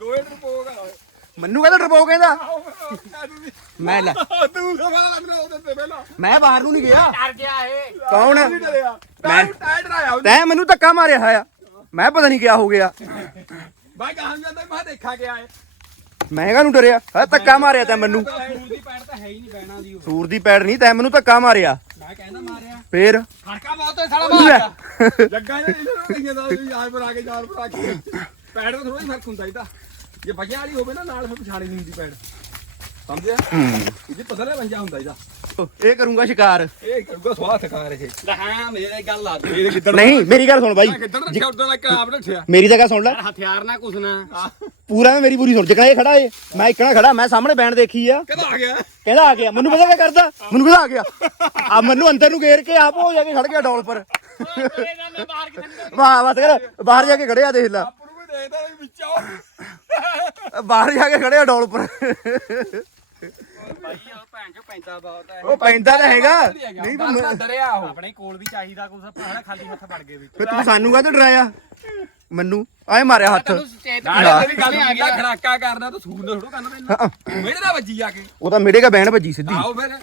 ਦੋਏ ਨੂੰ ਪੋਗਾ ਮੈਨੂੰ ਕਹਿੰਦਾ ਡਰਪੋ ਕਹਿੰਦਾ। ਮੈਂ ਲੈ। ਤੂੰ ਸਵਾਲ ਲੱਗਣਾ ਉਹਦੇ ਤੇ ਪਹਿਲਾਂ। ਮੈਂ ਬਾਹਰ ਨੂੰ ਨਹੀਂ ਗਿਆ। ਡਰ ਗਿਆ ਇਹ। ਕੌਣ? ਨਹੀਂ ਡਰਿਆ। ਮੈਂ ਟਾਈਟ ਰਾਇਆ ਉਹਨੇ। ਤੈਂ ਮੈਨੂੰ ਧੱਕਾ ਮਾਰਿਆ ਆ ਮੈਂ ਪਤਾ ਨਹੀਂ ਕਿਆ ਹੋ ਗਿਆ। ਬਾਈ ਕਹਾਂ ਜਾਂਦਾ ਮੈਂ ਦੇਖਾ ਗਿਆ ਹੈ। ਮੈਂ ਕਾਹਨੂੰ ਡਰਿਆ? ਹੈ ਧੱਕਾ ਮਾਰਿਆ ਤੈਂ ਮੈਨੂੰ। ਸੂਰ ਦੀ ਪੈੜ ਤਾਂ ਹੈ ਹੀ ਨਹੀਂ ਬੈਣਾ ਦੀ ਉਹ। ਸੂਰ ਦੀ ਪੈੜ ਨਹੀਂ ਤੈਂ ਮੈਨੂੰ ਧੱਕਾ ਮਾਰਿਆ। ਮੈਂ ਕਹਿੰਦਾ ਮਾਰਿਆ। ਫੇਰ? ਖੜਕਾ ਬਹੁਤ ਹੈ ਸਾਲਾ ਮਾਰ ਜੱਗਾ ਨੇ ਇਹਨਾਂ ਨੂੰ ਕਹੀਆਂ ਦਾ ਵੀ ਯਾਰ ਪਰ ਆ ਕੇ ਯਾਰ ਪਰ ਆ ਕੇ। ਪੈੜ ਦਾ ਥੋੜਾ ਹੀ ਫ਼ਰਕ ਹੁੰਦਾ ਇਹਦਾ। ਜੇ ਵਜਿਆ ਵਾਲੀ ਹੋਵੇ ਨਾ ਨਾਲ ਫਿਰ ਪਛਾਣੀ ਨਹੀਂ ਹੁੰਦੀ ਪੈੜ। ਸਮਝਿਆ? ਇਹ ਪਤਾ ਲੈ ਪੰਜਾ ਹੁੰਦਾ ਇਹਦਾ। ਇਹ ਕਰੂੰਗਾ ਸ਼ਿਕਾਰ। ਇਹ ਕਰੂਗਾ ਸਵਾਹ ਥਕਾਰ ਇਹ। ਹਾਂ ਮੇਰੇ ਗੱਲ ਲਾ ਦੇ ਇਹ ਕਿੱਧਰ ਨਹੀਂ ਮੇਰੀ ਗੱਲ ਸੁਣ ਬਾਈ। ਕਿੱਧਰ ਰੱਖਿਆ ਉਦੋਂ ਇੱਕ ਆਪ ਰੱਖਿਆ। ਮੇਰੀ ਤਾਂ ਗੱਲ ਸੁਣ ਲੈ। ਹਥਿਆਰ ਨਾ ਕੁਛ ਨਾ। ਪੂਰਾ ਮੈਂ ਮੇਰੀ ਪੂਰੀ ਸੁਣ। ਜਿਕਣਾ ਇਹ ਖੜਾ ਏ ਮੈਂ ਇੱਕਣਾ ਖੜਾ ਮੈਂ ਸਾਹਮਣੇ ਬੈਣ ਦੇਖੀ ਆ। ਕਿਹਦਾ ਆ ਗਿਆ। ਕਹਿੰਦਾ ਆ ਗਿਆ। ਮੈਨੂੰ ਪਤਾ ਕੀ ਕਰਦਾ? ਮੈਨੂੰ ਕਹਿੰਦਾ ਆ ਗਿਆ। ਆ ਮੈਨੂੰ ਅੰਦਰ ਨੂੰ ਘੇਰ ਕੇ ਆਪ ਹੋ ਜਾ ਕੇ ਖੜ ਗਿਆ ਡੋਲ ਪਰ। ਵਾਹ ਬਸ ਕਰ ਬਾਹਰ ਜਾ ਕੇ ਖੜਿਆ ਦੇਖ ਲੈ। ਆਪਾਂ ਨੂੰ ਕੋਈ ਦੇਖਦਾ ਵੀ ਵਿੱਚ। ਆਓ ਬਾਹਰ ਜਾ ਕੇ ਖੜਿਆ ਡੋਲ ਪਰ। ਭਾਈ ਉਹ ਭੈਣ ਚੋ ਪੈਂਦਾ ਬਹੁਤ ਹੈ ਉਹ ਪੈਂਦਾ ਤਾਂ ਹੈਗਾ ਨਹੀਂ ਤੂੰ ਨਹੀਂ ਡਰਿਆ ਉਹ। ਆਪਣੇ ਕੋਲ ਵੀ ਚਾਹੀਦਾ ਕੁਛ ਆਪਣਾ ਖਾਲੀ ਹੱਥ ਵੜ ਗਏ ਵਿੱਚ। ਫਿਰ ਤੂੰ ਸਾਨੂੰ ਕਾਹਤੋਂ ਡਰਾਇਆ? ਮੈਨੂੰ ਆਏ ਮਾਰਿਆ ਹੱਥ। ਨਾਲੇ ਤੇਰੀ ਗੱਲ ਆ ਗਿਆ ਖੜਾਕਾ ਕਰਦਾ ਤਾਂ ਸੂਰ ਨਾਲ ਥੋੜੋ ਕਰਨਾ ਤੈਨੂੰ ਮੇਰੇ ਨਾਲ ਵੱਜੀ ਆ ਕੇ। ਉਹ ਤਾਂ ਮੇਰੇ ਕਾ ਬਹਿਣ ਭੱਜੀ ਸਿੱਧੀ। ਆਓ ਫਿਰ।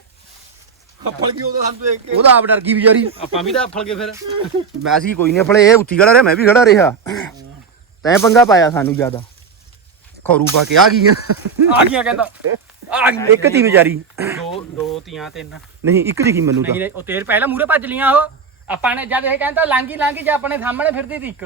ਖੱਪਲ ਕੀ ਉਹਦਾ ਸਾਨੂੰ ਦੇਖ ਕੇ? ਉਹ ਤਾਂ ਆਪ ਡਰ ਗਈ ਵਿਚਾਰੀ। ਆਪਾਂ ਵੀ ਤਾਂ ਫੜ ਗਏ ਫਿਰ। ਮੈਂ ਕੋਈ ਨਹੀਂ ਫਲੇ ਇਹ ਉੱਤੀ ਖੜਾ ਰਿਹਾ ਮੈਂ ਵੀ ਖੜਾ ਰਿਹਾ। ਤੈਂ ਪੰਗਾ ਪਾਇਆ ਸਾਨੂੰ ਜ਼ਿਆਦਾ। ਖੌਰੂ ਪਾ ਕੇ ਆ ਗਈਆਂ। ਆ ਗਈਆਂ ਕਹਿੰਦਾ। ਆ ਗਈਆਂ ਇੱਕ ਤੀ ਵਿਚਾਰੀ। ਦੋ ਦੋ ਤੀਆਂ ਤਿੰਨ। ਨਹੀਂ ਇੱਕ ਦਿਖੀ ਮੈਨੂੰ ਤਾਂ। ਨਹੀਂ ਉਹ ਤੇਰ ਪਹਿਲਾਂ ਮੂਰੇ ਭੱਜ ਲੀਆਂ ਉਹ। ਆਪਾਂ ਨੇ ਜਦ ਇਹ ਕਹਿੰਦਾ ਲਾਂਗੀ ਲਾਂਗੀ ਜੇ ਆਪਣੇ ਸਾਹਮਣੇ ਫਿਰਦੀ ਤੀ ਇੱਕ।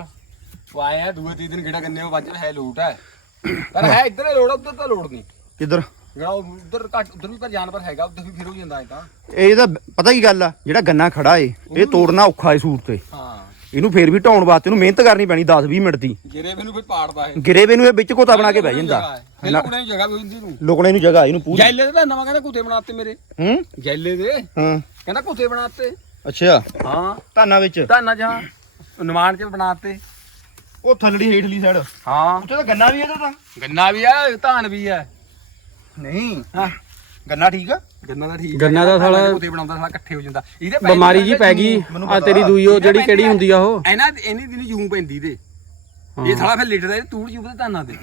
ਉਹ ਆਇਆ ਦੂਏ ਤੀਹ ਦਿਨ ਕਿਹੜਾ ਕੰਨੇ ਉਹ ਵੱਜ ਹੈ ਲੋਟ ਹੈ। ਪਰ ਹੈ ਇੱਧਰ ਲੋੜ ਉੱਧਰ ਤਾਂ ਲੋੜ ਨਹੀਂ। ਕਿੱਧਰ? ਜਿਹੜਾ ਉਧਰ ਘੱਟ ਉਧਰ ਵੀ ਪਰ ਜਾਨਵਰ ਹੈਗਾ ਉੱਧਰ ਵੀ ਫਿਰ ਹੋ ਜਾਂਦਾ ਇਹ ਤਾਂ। ਇਹ ਤਾਂ ਪਤਾ ਕੀ ਗੱਲ ਆ ਜਿਹੜਾ ਗੰਨਾ ਖੜਾ ਏ ਇਹ ਤੋੜਨਾ ਔਖਾ ਏ ਸੂਟ ਤੇ। ਹਾਂ। ਇਹਨੂੰ ਫੇਰ ਵੀ ਢਾਉਣ ਵਾਸਤੇ ਇਹਨੂੰ ਮਿਹਨਤ ਕਰਨੀ ਪੈਣੀ 10 20 ਮਿੰਟ ਦੀ। ਗਿਰੇ ਮੈਨੂੰ ਫਿਰ ਪਾੜਦਾ ਇਹ। ਗਿਰੇ ਵੇ ਨੂੰ ਇਹ ਵਿੱਚ ਕੋਤਾ ਬਣਾ ਕੇ ਬਹਿ ਜਾਂਦਾ। ਫਿਰ ਲੋਕਾਂ ਨੂੰ ਜਗ੍ਹਾ ਵੀ ਹੁੰਦੀ ਨੂੰ ਲੋਕਣੇ ਨੂੰ ਜਗ੍ਹਾ ਇਹਨੂੰ ਪੂਰੀ। ਜੈਲੇ ਦੇ ਤਾਂ ਨਵਾਂ ਕਹਿੰਦਾ ਕੁੱਤੇ ਬਣਾਤੇ ਮੇਰੇ। ਹੂੰ? ਜੈਲੇ ਦੇ। ਹਾਂ। ਕਹਿੰਦਾ ਕੁੱਤੇ ਬਣਾਤੇ। ਅੱਛਾ। ਹਾਂ। ਧਾਨਾ ਵਿੱਚ। ਧਾਨਾ ਜਾਂ ਨਿਮਾਨ ਚ ਬਣਾਤੇ। ਉਹ ਥੱਲੜੀ ਹੇਠਲੀ ਸਾਈਡ। ਹਾਂ। ਉੱਥੇ ਤਾਂ ਗੰਨਾ ਵੀ ਇਹਦਾ ਤਾਂ। ਗੰਨਾ ਵੀ ਆ ਧਾਨ ਵੀ ਆ ਨਹੀਂ। ਹਾਂ। ਗੰਨਾ ਠੀਕ ਆ? ਗੰਨਾ ਦਾ ਠੀਕ ਗੰਨਾ ਦਾ ਸਾਲਾ- ਕੁੱਤੇ ਬਣਾਉਂਦਾ ਸਾਲਾ ਇਕੱਠੇ ਹੋ ਜਾਂਦਾ। ਇਹਦੇ ਪੈਸੇ ਬਿਮਾਰੀ ਜੀ ਪੈ ਗਈ। ਆ। ਤੇਰੀ ਦੂਈ ਉਹ ਜਿਹੜੀ ਕਿਹੜੀ ਹੁੰਦੀ ਆ ਉਹ? ਇਹਨਾਂ ਇਹਨੀ ਦਿਨ ਜੂੰ ਪੈਂਦੀ ਤੇ ਇਹ ਸਾਲਾ ਫਿਰ ਲਿਟਦਾ ਇਹ ਤੂੜ ਚੁਬਦਾ ਧਾਨਾਂ ਤੇ।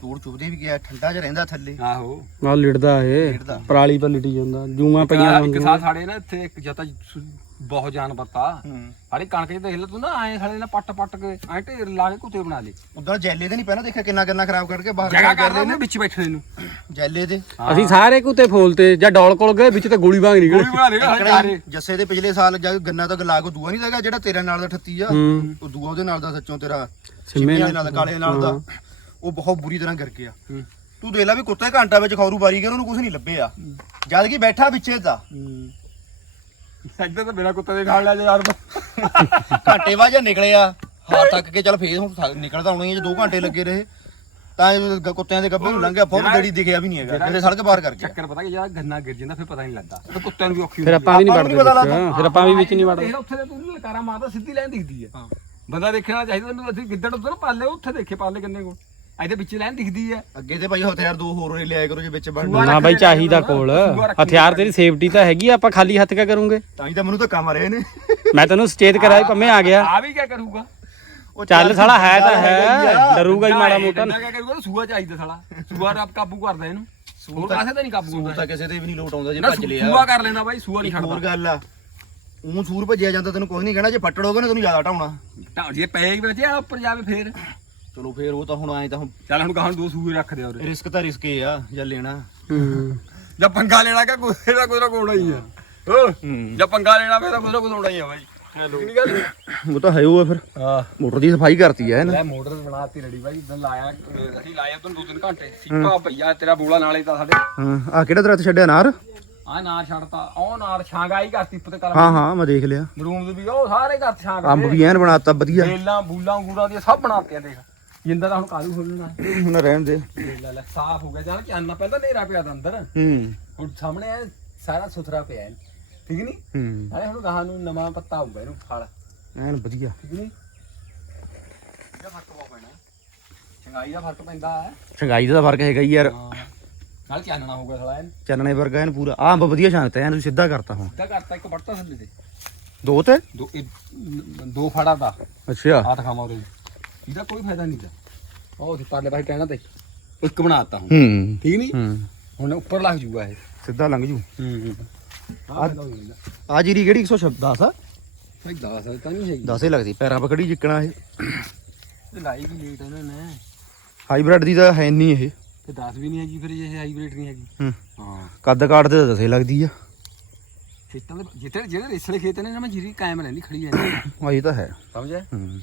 ਤੂੜ ਚੁਬਦੇ ਵੀ ਗਿਆ ਠੰਡਾ ਜਿਹਾ ਰਹਿੰਦਾ ਥੱਲੇ। ਆਹੋ। ਨਾਲ ਲਿੜਦਾ ਇਹ। ਪਰਾਲੀ ਪਰ ਲਿਟੀ ਜਾਂਦਾ। ਜੂਆਂ ਪਈਆਂ ਇੱਕ ਹੁੰਦੀਆਂ ਸਾਲ ਸਾਡੇ ਨਾ ਇੱਥੇ ਇੱਕ ਜਤਾ ਬਹੁਤ ਜਾਨਵਰ ਤਾ ਹੂੰ। ਕਣਕ ਚ ਦੇਖ ਲੈ ਤੂੰ ਨਾ ਐ ਸਾਲੇ ਨੇ ਪੱਟ ਪੱਟ ਕੇ ਐ ਢੇਰ ਲਾ ਕੇ ਕੁੱਤੇ ਬਣਾ ਲਏ। ਉਧਰ ਜੈਲੇ ਤੇ ਨਹੀਂ ਪਹਿਲਾਂ ਦੇਖਿਆ ਕਿੰਨਾ ਕਿੰਨਾ ਖਰਾਬ ਕਰਕੇ ਬਾਹਰ ਜਗ੍ਹਾ ਕਰ ਲੈਨੇ ਵਿੱਚ ਬੈਠਣੇ ਨੂੰ। ਜੈਲੇ ਦੇ। ਅਸੀਂ ਸਾਰੇ ਕੁੱਤੇ ਫੋਲਤੇ ਜਾਂ ਡੋਲ ਕੋਲ ਗਏ ਵਿੱਚ ਤੇ ਗੋਲੀ ਬਾਗ ਨਿਕਲ। ਬਣਾ ਜੱਸੇ ਦੇ ਪਿਛਲੇ ਸਾਲ ਜਦ ਗੰਨਾ ਤਾਂ ਗਲਾ ਕੋ ਦੂਆ ਨਹੀਂ ਲੱਗਾ ਜਿਹੜਾ ਤੇਰੇ ਨਾਲ ਦਾ 38 ਆ? ਹੂੰ। ਉਹ ਦੂਆ ਉਹਦੇ ਨਾਲ ਦਾ ਸੱਚੋਂ ਤੇਰਾ ਸਿੰਮੇ ਨਾਲ। ਕਾਲੇ ਨਾਲ ਦਾ। ਉਹ ਬਹੁਤ ਬੁਰੀ ਤਰ੍ਹਾਂ ਗਿਰ ਗਿਆ। ਹੂੰ। ਤੂੰ ਦੇਖ ਲੈ ਵੀ ਕੁੱਤੇ ਘੰਟਾ ਵਿੱਚ ਖੌਰੂ ਬਾਰੀ ਗਿਆ ਉਹਨੂੰ ਕੁਝ ਨਹੀਂ ਲੱਭਿਆ। ਜਦ ਕਿ ਬੈਠਾ ਵਿੱਚੇ ਤਾਂ ਇੱਧਰ ਤਾਂ ਬਿਨਾ ਕੁੱਤੇ ਦੇ ਨਾਲ ਲੈ ਜਾ ਯਾਰ। ਘੰਟੇ ਬਾਅਦ ਜੇ ਨਿਕਲਿਆ ਹਾਰ ਤੱਕ ਕੇ ਚੱਲ ਫੇਰ ਹੁਣ ਨਿਕਲਦਾ ਹੋਣਾ ਹੀ ਹੈ, ਜੇ 2 ਘੰਟੇ ਲੱਗੇ ਰਹੇ ਤਾਂ ਇਹ ਗ- ਕੁੱਤਿਆਂ ਦੇ ਗੱਭੇ ਨੂੰ ਲੰਘਿਆ ਫੁੱਲ ਗੜੀ ਦਿਖਿਆ ਵੀ ਨਹੀਂ ਹੈਗਾ ਜਿਹੜੇ ਸੜਕ ਪਾਰ ਕਰ ਗਿਆ ਚੱਕਰ ਪਤਾ ਕਿ ਜਿਹੜਾ ਗੰਨਾ ਗਿਰ ਜਾਂਦਾ ਫਿਰ ਪਤਾ ਨਹੀਂ ਲੱਗਦਾ। ਫਿਰ ਕੁੱਤਿਆਂ ਨੂੰ ਵੀ ਔਖੀ ਫਿਰ ਆਪਾਂ ਵੀ ਨਹੀਂ ਵੜਦੇ ਵਿੱਚ। ਫਿਰ ਆਪਾਂ ਵੀ ਵਿੱਚ ਨਹੀਂ ਵੜਦੇ। ਦੇਖ ਉੱਥੇ ਤੇ ਤੂੰ ਲਕਾਰਾ ਮਾਰਦਾ ਸਿੱਧੀ ਲਾਈਨ ਦਿਖਦੀ ਹੈ ਬੰਦਾ ਦੇਖਣਾ ਚਾਹੀਦਾ ਤੈਨੂੰ ਅਸੀਂ ਗਿੱਦੜ ਉਧਰ ਪਾਲੇ ਉੱਥੇ ਦੇਖੇ ਪਾਲੇ ਕਿੰਨੇ ਕੋ। ਇਹਦੇ ਵਿੱਚ ਲੈਣ ਦਿਖਦੀ ਹੈ ਅੱਗੇ ਤੇ ਭਾਈ ਹਥਿਆਰ ਦੋ ਹੋਰ ਲਿਆਇਆ ਕਰੋ ਜੇ ਵਿੱਚ ਬਣ ਸੂਆ ਨਾ ਬਾਈ ਚਾਹੀਦਾ ਕੋਲ। ਸੂਆ ਹਥਿਆਰ ਤੇਰੀ ਸੇਫਟੀ ਤਾਂ ਹੈਗੀ ਆ, ਆਪਾਂ ਖਾਲੀ ਹੱਥ ਕਿਆ ਕਰੂੰਗੇ? ਤਾਂ ਹੀ ਤਾਂ ਮੈਨੂੰ ਧੱਕਾ ਮਾਰਿਆ ਇਹਨੇ ਮੈਂ ਤੈਨੂੰ ਸਟੇਟ ਕਰਾਇਆ ਪੰਮੇ ਆ ਗਿਆ। ਆ ਵੀ ਕੀ ਕਰੂਗਾ? ਉਹ ਚੱਲ ਸਾਲਾ ਹੈ ਤਾਂ ਹੀ। ਆ। ਡਰੂਗਾ ਹੀ ਮਾੜਾ ਮੋਟਾ। ਡੰਡਾ ਕੀ ਕਰੂਗਾ? ਸੂਆ ਚਾਹੀਦਾ ਸਾਲਾ। ਸੂਆ ਰੱਬ ਕਾਬੂ ਕਰਦਾ ਇਹਨੂੰ। ਹੋਰ ਕਾਸੇ ਤਾਂ ਨਹੀਂ ਕਾਬੂ ਸੂਰ ਹੁੰਦਾ? ਤਾਂ ਕਿਸੇ ਤੇ ਵੀ ਨਹੀਂ ਲੋਟ ਆਉਂਦਾ ਜੇ ਨਾ ਭੱਜ ਲਿਆ। ਸੂਆ ਕਰ ਲੈਂਦਾ ਬਾਈ ਸੂਆ ਨਹੀਂ ਇੱਕ ਹੋਰ ਗੱਲ ਆ। ਉਹ ਸੂਰ ਭੱਜਿਆ ਜਾਂਦਾ ਤੈਨੂੰ ਕੁਝ ਨਹੀਂ ਕਹਿਣਾ ਜੇ ਫੱਟੜ ਹੋਗਾ ਨਾ ਤੈਨੂੰ ਜ਼ਿਆਦਾ ਢਾਉਣਾ। ਤਾਂ ਜੇ ਪੈ ਵਿੱਚ ਆ ਉੱਪਰ ਜਾਵੇ ਫੇਰ। ਚਲੋ ਫੇਰ ਉਹ ਤਾਂ ਹੁਣ ਆਏ ਤਾਂ ਹੁਣ ਚੱਲ ਹੁਣ ਗਾਹਾਂ ਦੋ ਸੂਏ ਰੱਖ ਦੇ ਉਰੇ। ਰਿਸਕ ਤਾਂ ਰਿਸਕ ਹੀ ਆ ਜਾਂ ਲੈਣਾ। ਹੂੰ। ਜਾਂ ਪੰਗਾ ਲੈਣਾ ਕਿ ਕੋਈ ਨਾ ਕੋਈ ਨਾ ਕੋਣਾ ਹੀ ਆ। ਓ ਹੂੰ। ਜਾਂ ਪੰਗਾ ਲੈਣਾ ਫੇਰ ਤਾਂ ਕੋਈ ਨਾ ਕੋਈ ਹੋਣਾ ਹੀ ਆ ਬਾਈ। ਹੈਲੋ ਕਿਹੜੀ ਗੱਲ ਉਹ ਤਾਂ ਹੈ ਉਹ ਆ ਫਿਰ। ਹਾਂ। ਮੋਟਰ ਦੀ ਸਫ਼ਾਈ ਕਰਤੀ ਹੈ ਨਾ ਲੈ ਮੋਟਰ ਬਣਾਤੀ ਰੈਡੀ ਬਾਈ ਇਦਾਂ ਲਾਇਆ ਅਸੀਂ ਲਾਇਆ ਤੈਨੂੰ ਦੋ ਤਿੰਨ ਘੰਟੇ। ਸੀਪਾ ਭਈਆ ਤੇਰਾ ਬੋਲਾ ਨਾਲੇ ਤਾਂ ਸਾਡੇ। ਹਾਂ ਆ ਕਿਹੜਾ ਦਰਖਤ ਛੱਡਿਆ ਨਾਰ ਆ ਨਾਰ ਛੱਡਤਾ ਉਹ ਨਾਰ ਛਾਂਗਾਈ ਕਰਤੀ ਉੱਤੇ ਕਰ ਹਾਂ ਹਾਂ ਮੈਂ ਦੇਖ ਲਿਆ। ਮਰੂਮ ਦੇ ਵੀ ਉਹ ਸਾਰੇ ਘਰ ਛਾਂਗ। ਅੰਬ ਵੀ ਐਨ ਬਣਾਤਾ ਵਧੀਆ। ਬੇਲਾਂ ਬੂਲਾਂ ਅੰਗੂਰਾਂ ਦੀਆਂ ਸਭ ਬਣਾਤੀਆਂ ਦੇਖ। ਜਿੰਦਾ ਤਾਂ ਹੁਣ ਕਾਲੂ ਜਾਣਾ ਹੁਣ ਰਹਿਣ ਦੇ। ਲੈ ਲੈ ਸਾਫ਼ ਹੋ ਗਿਆ। ਜਾਨ ਚਾਨਣਾ ਪਹਿਲਾਂ ਨੇਰਾ ਪਿਆ ਤਾਂ ਅੰਦਰ। ਹੂੰ। ਹੁਣ ਸਾਹਮਣੇ ਐ ਸਾਰਾ ਸੁਥਰਾ ਪਿਆ ਹੈ ਠੀਕ ਨਹੀਂ ਹੂੰ। ਨਾਲੇ ਹੁਣ ਗਾਹਾਂ ਨੂੰ ਨਵਾਂ ਪੱਤਾ ਆਊਗਾ ਇਹਨੂੰ ਫਲ। ਐਨ ਵਧੀਆ। ਠੀਕ ਨਹੀਂ ਇਹਦਾ ਫ਼ਰਕ ਬਹੁਤ ਪੈਣਾ। ਚੰਗਾਈ ਦਾ ਫ਼ਰਕ ਪੈਂਦਾ ਹੈ ਚੰਗਾਈ ਦਾ ਫ਼ਰਕ ਹੈਗਾ ਯਾਰ। ਨਾਲ ਚਾਨਣਾ ਹੋਊਗਾ ਥੋੜਾ ਇਹਨੂੰ ਚੱਲਣੇ ਵਰਗਾ ਐਨ ਪੂਰਾ। ਆ ਅੰਬ ਵਧੀਆ ਸ਼ਾਂਤ ਐਨ ਤੁਸੀਂ ਸਿੱਧਾ ਕਰਤਾ ਹੁਣ। ਸਿੱਧਾ ਕਰਤਾ ਇੱਕ ਵੜਤਾ ਥੱਲੇ ਤੇ। ਦੋ ਤੇ? ਦੋ ਇਹ ਦੋ ਫੜਾ ਦਾ। ਅੱਛਾ। ਆ ਦਿਖਾਵਾਂ ਉਹਦੇ ਇਹਦਾ ਕੋਈ ਫਾਇਦਾ ਨਹੀਂ ਦਾ ਉਹ ਤੇ ਪਰਲੇ ਪਾਸੇ ਟਹਿਣਾ ਤੇ। ਇੱਕ ਬਣਾਤਾ ਹੁਣ। ਹੂੰ। ਠੀਕ ਨਹੀਂ? ਹੂੰ। ਹੁਣ ਉੱਪਰ ਲੱਗ ਜੂਗਾ ਇਹ। ਸਿੱਧਾ ਲੰਘ ਜੂ। ਹੂੰ ਆ ਜੀਰੀ ਕਿਹੜੀ? 110 ਆ? ਭਾਈ 10 ਤਾਂ ਨਹੀਂ ਹੈਗੀ। 10 ਹੀ ਲੱਗਦੀ। ਪੈਰਾਂ ਪਕੜੀ ਜਿੱਕਣਾ ਇਹ? ਲਾਈ ਵੀ ਲੇਟ ਇਹਨਾਂ ਨੇ ਹਾਈਬ੍ਰਿਡ ਦੀ ਤਾਂ ਹੈ ਨਹੀਂ ਇਹ। ਤੇ 10 ਵੀ ਨਹੀਂ ਹੈਗੀ ਫਿਰ ਇਹ ਹਾਈਬ੍ਰਿਡ ਨਹੀਂ ਹੈਗੀ। ਹੂੰ। ਹਾਂ। ਕੱਦ ਕਾਟ ਤੇ ਤਾਂ 10 ਲੱਗਦੀ ਆ। ਖੇਤਾਂ ਦੇ ਜਿੱਥੇ ਜਿਹੜੇ ਰੇਸਲੇ ਖੇਤ ਨੇ ਨਾ ਮੈਂ ਜੀਰੀ ਕਾਇਮ ਰਹਿੰਦੀ ਖੜੀ ਰਹਿੰਦੀ। ਆ ਇਹ ਤਾਂ ਹੈ। ਸਮਝਿਆ? ਹੂੰ।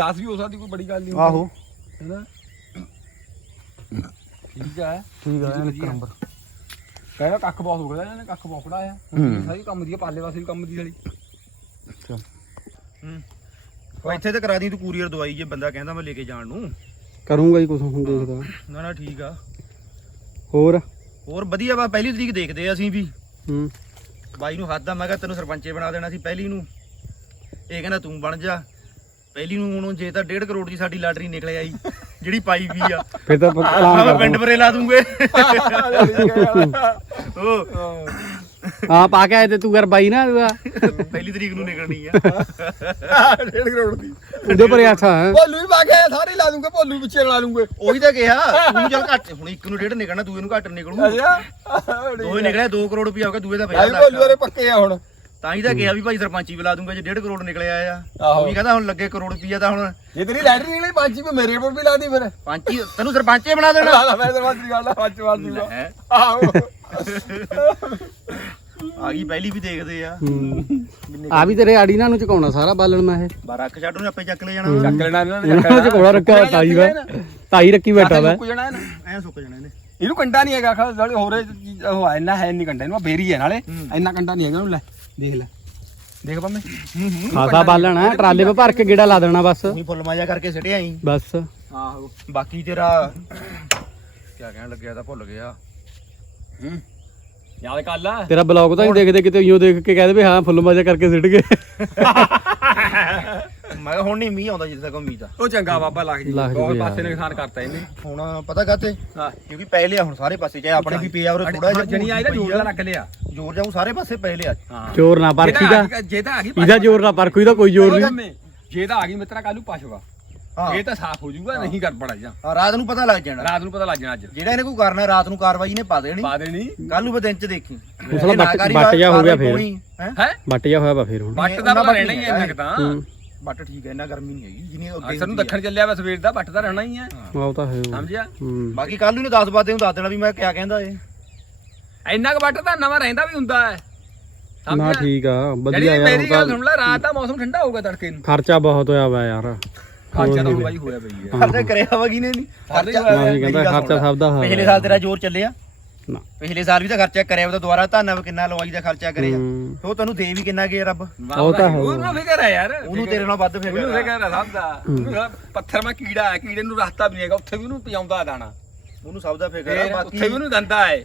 10 ਵੀ ਹੋ ਸਕਦੀ ਕੋਈ ਬੜੀ ਗੱਲ ਨਹੀਂ ਆਹੋ। ਹੈਨਾ? ਠੀਕ ਆ। ਠੀਕ ਆ ਇੱਕ ਨੰਬਰ। ਕਹਿੰਦਾ ਕੱਖ ਬਹੁਤ ਹੋ ਗਿਆ ਇਹਨੇ ਕੱਖ ਬਹੁਤ ਹੂੰ। ਸਾਰੀ ਕੰਮ ਦੀ ਆ, ਪਾਲੇ ਵਾਸਤੇ ਵੀ ਕੰਮ ਦੀ ਸਾਲੀ ਹੂੰ। ਉਹ ਇੱਥੇ ਤੇ ਕਰਾ ਦੀ ਤੂੰ ਕੂਰੀਅਰ ਦਵਾਈ ਜੇ ਬੰਦਾ ਕਹਿੰਦਾ ਮੈਂ ਲੈ ਕੇ ਜਾਣ ਨੂੰ। ਕਰੂੰਗਾ ਹੀ ਕੁਝ ਹੁਣ ਦੇਖਦਾ। ਨਾ ਨਾ ਠੀਕ ਆ। ਹੋਰ? ਹੋਰ ਵਧੀਆ ਵਾ ਪਹਿਲੀ ਤਰੀਕ ਦੇਖਦੇ ਆ ਅਸੀਂ ਵੀ। ਹੂੰ। ਬਾਈ ਨੂੰ ਹੱਥ ਦਾ ਮੈਂ ਕਿਹਾ ਤੈਨੂੰ ਸਰਪੰਚੇ ਬਣਾ ਦੇਣਾ ਸੀ ਪਹਿਲੀ ਨੂੰ। ਇਹ ਕਹਿੰਦਾ ਤੂੰ ਬਣ ਜਾ। ਪਹਿਲੀ ਨੂੰ ਹੁਣ ਜੇ ਤਾਂ 1.5 ਕਰੋੜ ਦੀ ਸਾਡੀ ਲਾਟਰੀ ਨਿਕਲ ਆਈ ਜਿਹੜੀ ਪਾਈ ਵੀ ਆ। ਫਿਰ ਤਾਂ ਐਲਾਨ ਮੈਂ ਕਰ ਪਿੰਡ ਪਰੇ ਲਾ ਦੂੰਗੇ। ਉਹ ਹਾਂ ਪਾ ਕੇ ਆਏ ਤੇ ਤੂੰ ਕਰ ਬਾਈ ਨਾ ਉਹਦਾ ਪਹਿਲੀ ਤਰੀਕ ਨੂੰ ਨਿਕਲਣੀ ਆ। 1.5 ਕਰੋੜ ਦੀ। ਉਹਦੇ ਪਰ ਆਖਾ ਹੈ। ਭੋਲੂ ਵੀ ਪਾ ਕੇ ਸਾਰੇ ਲਾ ਦੂੰਗੇ ਭੋਲੂ ਵਿੱਚੇ ਲਾ ਲੂੰਗੇ। ਉਹੀ ਤਾਂ ਕਿਹਾ ਤੂੰ ਚੱਲ ਘੱਟ ਹੁਣ ਇੱਕ ਨੂੰ ਡੇਢ ਨਿਕਲਣਾ ਦੂਏ ਨੂੰ ਘੱਟ ਨਿਕਲੂ। ਅੱਛਾ। ਦੋਏ ਨਿਕਲਿਆ 2 ਕਰੋੜ ਰੁਪਇਆ ਹੋ ਗਿਆ ਦੂਏ ਦਾ ਭਾਈ 50 ਭੋਲੂ ਵਾਲੇ ਪੱਕੇ ਆ ਹੁਣ। ਤਾਂ ਹੀ ਤਾਂ ਕਿਹਾ ਵੀ ਭਾਈ ਸਰਪੰਚੀ ਬੁਲਾ ਦੂੰਗਾ ਜੇ 1.5 ਕਰੋੜ ਨਿਕਲਿਆ ਆ। ਆਹੋ। ਉਹ ਵੀ ਕਹਿੰਦਾ ਹੁਣ ਲੱਗੇ ਕਰੋੜ ਰੁਪਇਆ ਤਾਂ ਹੁਣ ਜੇ ਤੇਰੀ ਲੈਟਰ ਨਿਕਲੀ ਪੰਜ ਵੀ ਮੇਰੇ ਕੋਲ ਵੀ ਲਾ ਦੀ ਫਿਰ। ਪੰਚੀ ਤੈਨੂੰ ਸਰਪੰਚੇ ਬਣਾ ਦੇਣਾ। ਲਾ ਲਾ ਮੈਂ ਤਾਂ ਬਾਤ ਗੱਲ ਪੰਜ ਵਾਰ ਦੀ ਲੈ, ਆਹੋ। ਆ ਗਈ ਪਹਿਲੀ ਵੀ ਦੇਖਦੇ ਆ। ਆ ਵੀ ਤੇਰੇ ਆੜੀ ਨਾਲ ਨੂੰ ਚਕਾਉਣਾ ਸਾਰਾ ਬਾਲਣ ਮੈਂ ਇਹ। ਬਾਰਾ ਅੱਖ ਛੱਡ ਨੂੰ ਆਪੇ ਚੱਕ ਲੈ ਜਾਣਾ। ਚੱਕ ਲੈਣਾ ਇਹਨਾਂ ਨੇ ਉਹਨਾਂ ਚ ਕੋੜਾ ਰੱਖਿਆ ਹੋਇਆ ਤਾਈ ਵਾ ਤਾਈ ਰੱਖੀ ਬੈਠਾ ਵਾ। ਸੁੱਕ ਜਾਣਾ ਇਹਨੇ। ਐ ਸੁੱਕ ਜਾਣੇ ਨੇ ਇਹਨੂੰ ਕੰਡਾ ਨਹੀਂ ਹੈਗਾ ਖਾ ਹੋਰੇ ਉਹ ਆ, ਇੰਨਾ ਹੈ ਨਹੀਂ ਕੰਡਾ ਇਹਨੂੰ ਬੇਰੀ ਹੈ ਨਾਲੇ। ਇੰਨਾ ਕੰਡਾ ਨਹੀਂ ਹੈਗਾ ਉਹਨੂੰ ਲੈ। ਦੇਖ ਲੈ। ਦੇਖ ਪੰਮੇ ਖਾਸਾ ਬਾਲਣ ਹੈ ਟਰਾਲੇ 'ਤੇ ਭਰ ਕੇ ਗੇੜਾ ਲਾ ਦੇਣਾ ਬਸ। ਤੂੰ ਫੁੱਲ ਮਾਜਾ ਕਰਕੇ ਸਿੱਟਿਆ ਹੀ ਬਸ। ਆਹੋ ਬਾਕੀ ਤੇਰਾ ਕੀ ਕਹਿਣ ਲੱਗਿਆ ਤਾਂ ਭੁੱਲ ਗਿਆ। ਹੂੰ। ਯਾਦ ਕਰ ਲਾ। ਤੇਰਾ ਬਲੌਗ ਤਾਂ ਹੀ ਦੇਖਦੇ ਕਿਤੇ ਇਉਂ ਦੇਖ ਕੇ ਕਹਦੇ ਵੀ ਹਾਂ ਫੁੱਲ ਮਜ਼ਾ ਕਰਕੇ ਸਿੱਟ ਗਏ। ਮੈਂ ਕਿਹਾ ਹੁਣ ਨਹੀਂ ਮੀਂਹ ਆਉਂਦਾ ਜਿੱਦ ਤੱਕ ਉਮੀਦ ਆ ਉਹ ਚੰਗਾ ਬਾਬਾ ਲੱਗ ਜੀ ਲੱਗ ਬਹੁਤ ਜੀ ਪਾਸੇ। ਨੁਕਸਾਨ ਕਰਤਾ ਇਹਨੇ। ਹੁਣ ਪਤਾ ਕਾਤੇ? ਹਾਂ। ਕਿਉਂਕਿ ਪੈ ਲਿਆ ਹੁਣ ਸਾਰੇ ਪਾਸੇ ਚਾਹੇ ਆਪਣੇ ਵੀ ਪਿਆ ਉਹ ਥੋੜਾ ਜਿਹਾ ਜਣੀ ਆਇਆ ਜੋਰ ਦਾ ਲੱਗ ਲਿਆ। ਜੋਰ ਜਾਊ ਸਾਰੇ ਪਾਸੇ ਪੈ ਲਿਆ। ਹਾਂ। ਚੋਰ ਨਾ ਪਰਖੀ ਦਾ ਜੇ ਤਾਂ ਆ ਗਈ ਇਹਦਾ ਜ਼ੋਰ ਨਾ ਪਰਖੂ ਇਹਦਾ ਕੋਈ ਜ਼ੋਰ ਨਹੀਂ। ਜੇ ਤਾਂ ਆ ਗਈ ਮਿੱਤਰਾ ਕੱਲੂ ਪਾਸ਼ਵਾ ਹਾਂ। ਇਹ ਤਾਂ ਸਾਫ਼ ਹੋ ਜਾਊਗਾ ਨਹੀਂ ਕਰ ਪੜਾ ਜਾ। ਹਾਂ, ਰਾਤ ਨੂੰ ਪਤਾ ਲੱਗ ਜਾਣਾ। ਰਾਤ ਨੂੰ ਪਤਾ ਲੱਗ ਜਾਣਾ ਅੱਜ। ਜਿਹੜਾ ਇਹਨੇ ਕੋਈ ਕਰਨਾ ਰਾਤ ਨੂੰ ਕਾਰਵਾਈ ਨੇ ਪਾ ਦੇਣੀ। ਪਾ ਦੇਣੀ। ਕੱਲ ਨੂੰ ਦਿਨ ਚ ਦੇਖੀ। ਸਾਲਾ ਬੱਟ- ਬੱਟ ਜਿਹਾ ਹੋ ਗਿਆ ਫੇਰ। ਹੈ? ਵੱਟ ਜਾ ਹੋਇਆ ਵਾ ਫੇਰ ਹੁਣ। ਬੱਟ ਦਾ ਪਤਾ ਰਹਿਣਾ ਹੀ ਇੰਨਾ ਕੁ ਤਾਂ। ਬੱਟ ਠੀਕ ਹੈ ਇੰਨਾ ਗਰਮੀ ਨਹੀਂ ਹੈਗੀ ਜਿੰਨੀ ਅੱਗੇ ਅਕਸਰ ਨੂੰ ਹੁੰਦੀ ਦੱਖਣ ਚੱਲਿਆ ਵਾ ਸਵੇਰ ਦਾ ਬੱਟ ਤਾਂ ਰਹਿਣਾ ਹੀ ਐ ਉਹ ਤਾਂ ਹੈ ਉਹ। ਸਮਝਿਆ? ਹੂੰ। ਬਾਕੀ ਕੱਲ ਨੂੰ 10 ਵਜੇ ਨੂੰ ਦੱਸ ਦੇਣਾ ਵੀ ਮੈਂ ਕਿਆ ਕਹਿੰਦਾ ਏ ਇੰਨਾ ਕੁ ਬੱਟ ਤਾਂ ਨਵਾਂ ਰਹਿੰਦਾ ਵੀ ਹੁੰਦਾ ਹੈ। ਨਾ ਠੀਕ ਆ ਵਧੀਆ ਜਿਹੜੀ ਯਾਰ ਮੇਰੀ ਗੱਲ ਸੁਣ ਲੈ ਰਾਤ ਦਾ ਮੌਸਮ ਠੰਡਾ ਹੋਊਗਾ ਤੜਕੇ ਨੂੰ। ਖਰਚਾ ਬਹੁਤ ਹੋਇਆ ਵਾ ਯਾਰ। ਖਰਚਾ ਤਾਂ ਬਾਈ ਹੋਇਆ ਪਈ ਹੈ ਖਰਚਾ ਕਰਿਆ ਵਾ ਕਿਨੇ ਨਹੀਂ ਖਰਚਾ ਮੈਂ ਵੀ ਕਹਿੰਦਾ ਖਰਚਾ ਸਭ ਦਾ ਪਿਛਲੇ ਹੈ ਸਾਲ ਤੇਰਾ ਜ਼ੋਰ ਚੱਲਿਆ। ਨਾ। ਪਿਛਲੇ ਸਾਲ ਵੀ ਤਾਂ ਖਰਚਾ ਕਰਿਆ ਉਹਦਾ ਦੁਬਾਰਾ ਧਾਨਾ ਕਿੰਨਾ ਲਵਾਈ ਦਾ ਖਰਚਾ ਕਰਿਆ। ਹੂੰ। ਉਹ ਤੈਨੂੰ ਦੇ ਵੀ ਕਿੰਨਾ ਗਿਆ ਰੱਬ? ਉਹ ਤਾਂ ਹੈ। ਉਹਨੂੰ ਫਿਕਰ ਹੈ ਯਾਰ। ਉਹਨੂੰ ਤੇਰੇ ਨਾਲ ਵੱਧ ਫਿਕਰ ਉਹਨੂੰ ਆ। ਫਿਕਰ ਹੈ ਸਭ ਦਾ। ਉਹਨੂੰ ਸਾਲਾ ਪੱਥਰ ਮਾ ਕੀੜਾ ਹੈ ਕੀੜੇ ਨੂੰ ਰਸਤਾ ਵੀ ਨਹੀਂ ਹੈਗਾ ਉੱਥੇ ਵੀ ਉਹਨੂੰ ਪਜਾਉਂਦਾ ਦਾਣਾ। ਉਹਨੂੰ ਸਭ ਦਾ ਫਿਕਰ ਆ ਫੇਰ ਬਾਕੀ ਉੱਥੇ ਵੀ ਉਹਨੂੰ ਦੰਦਾ ਹੈ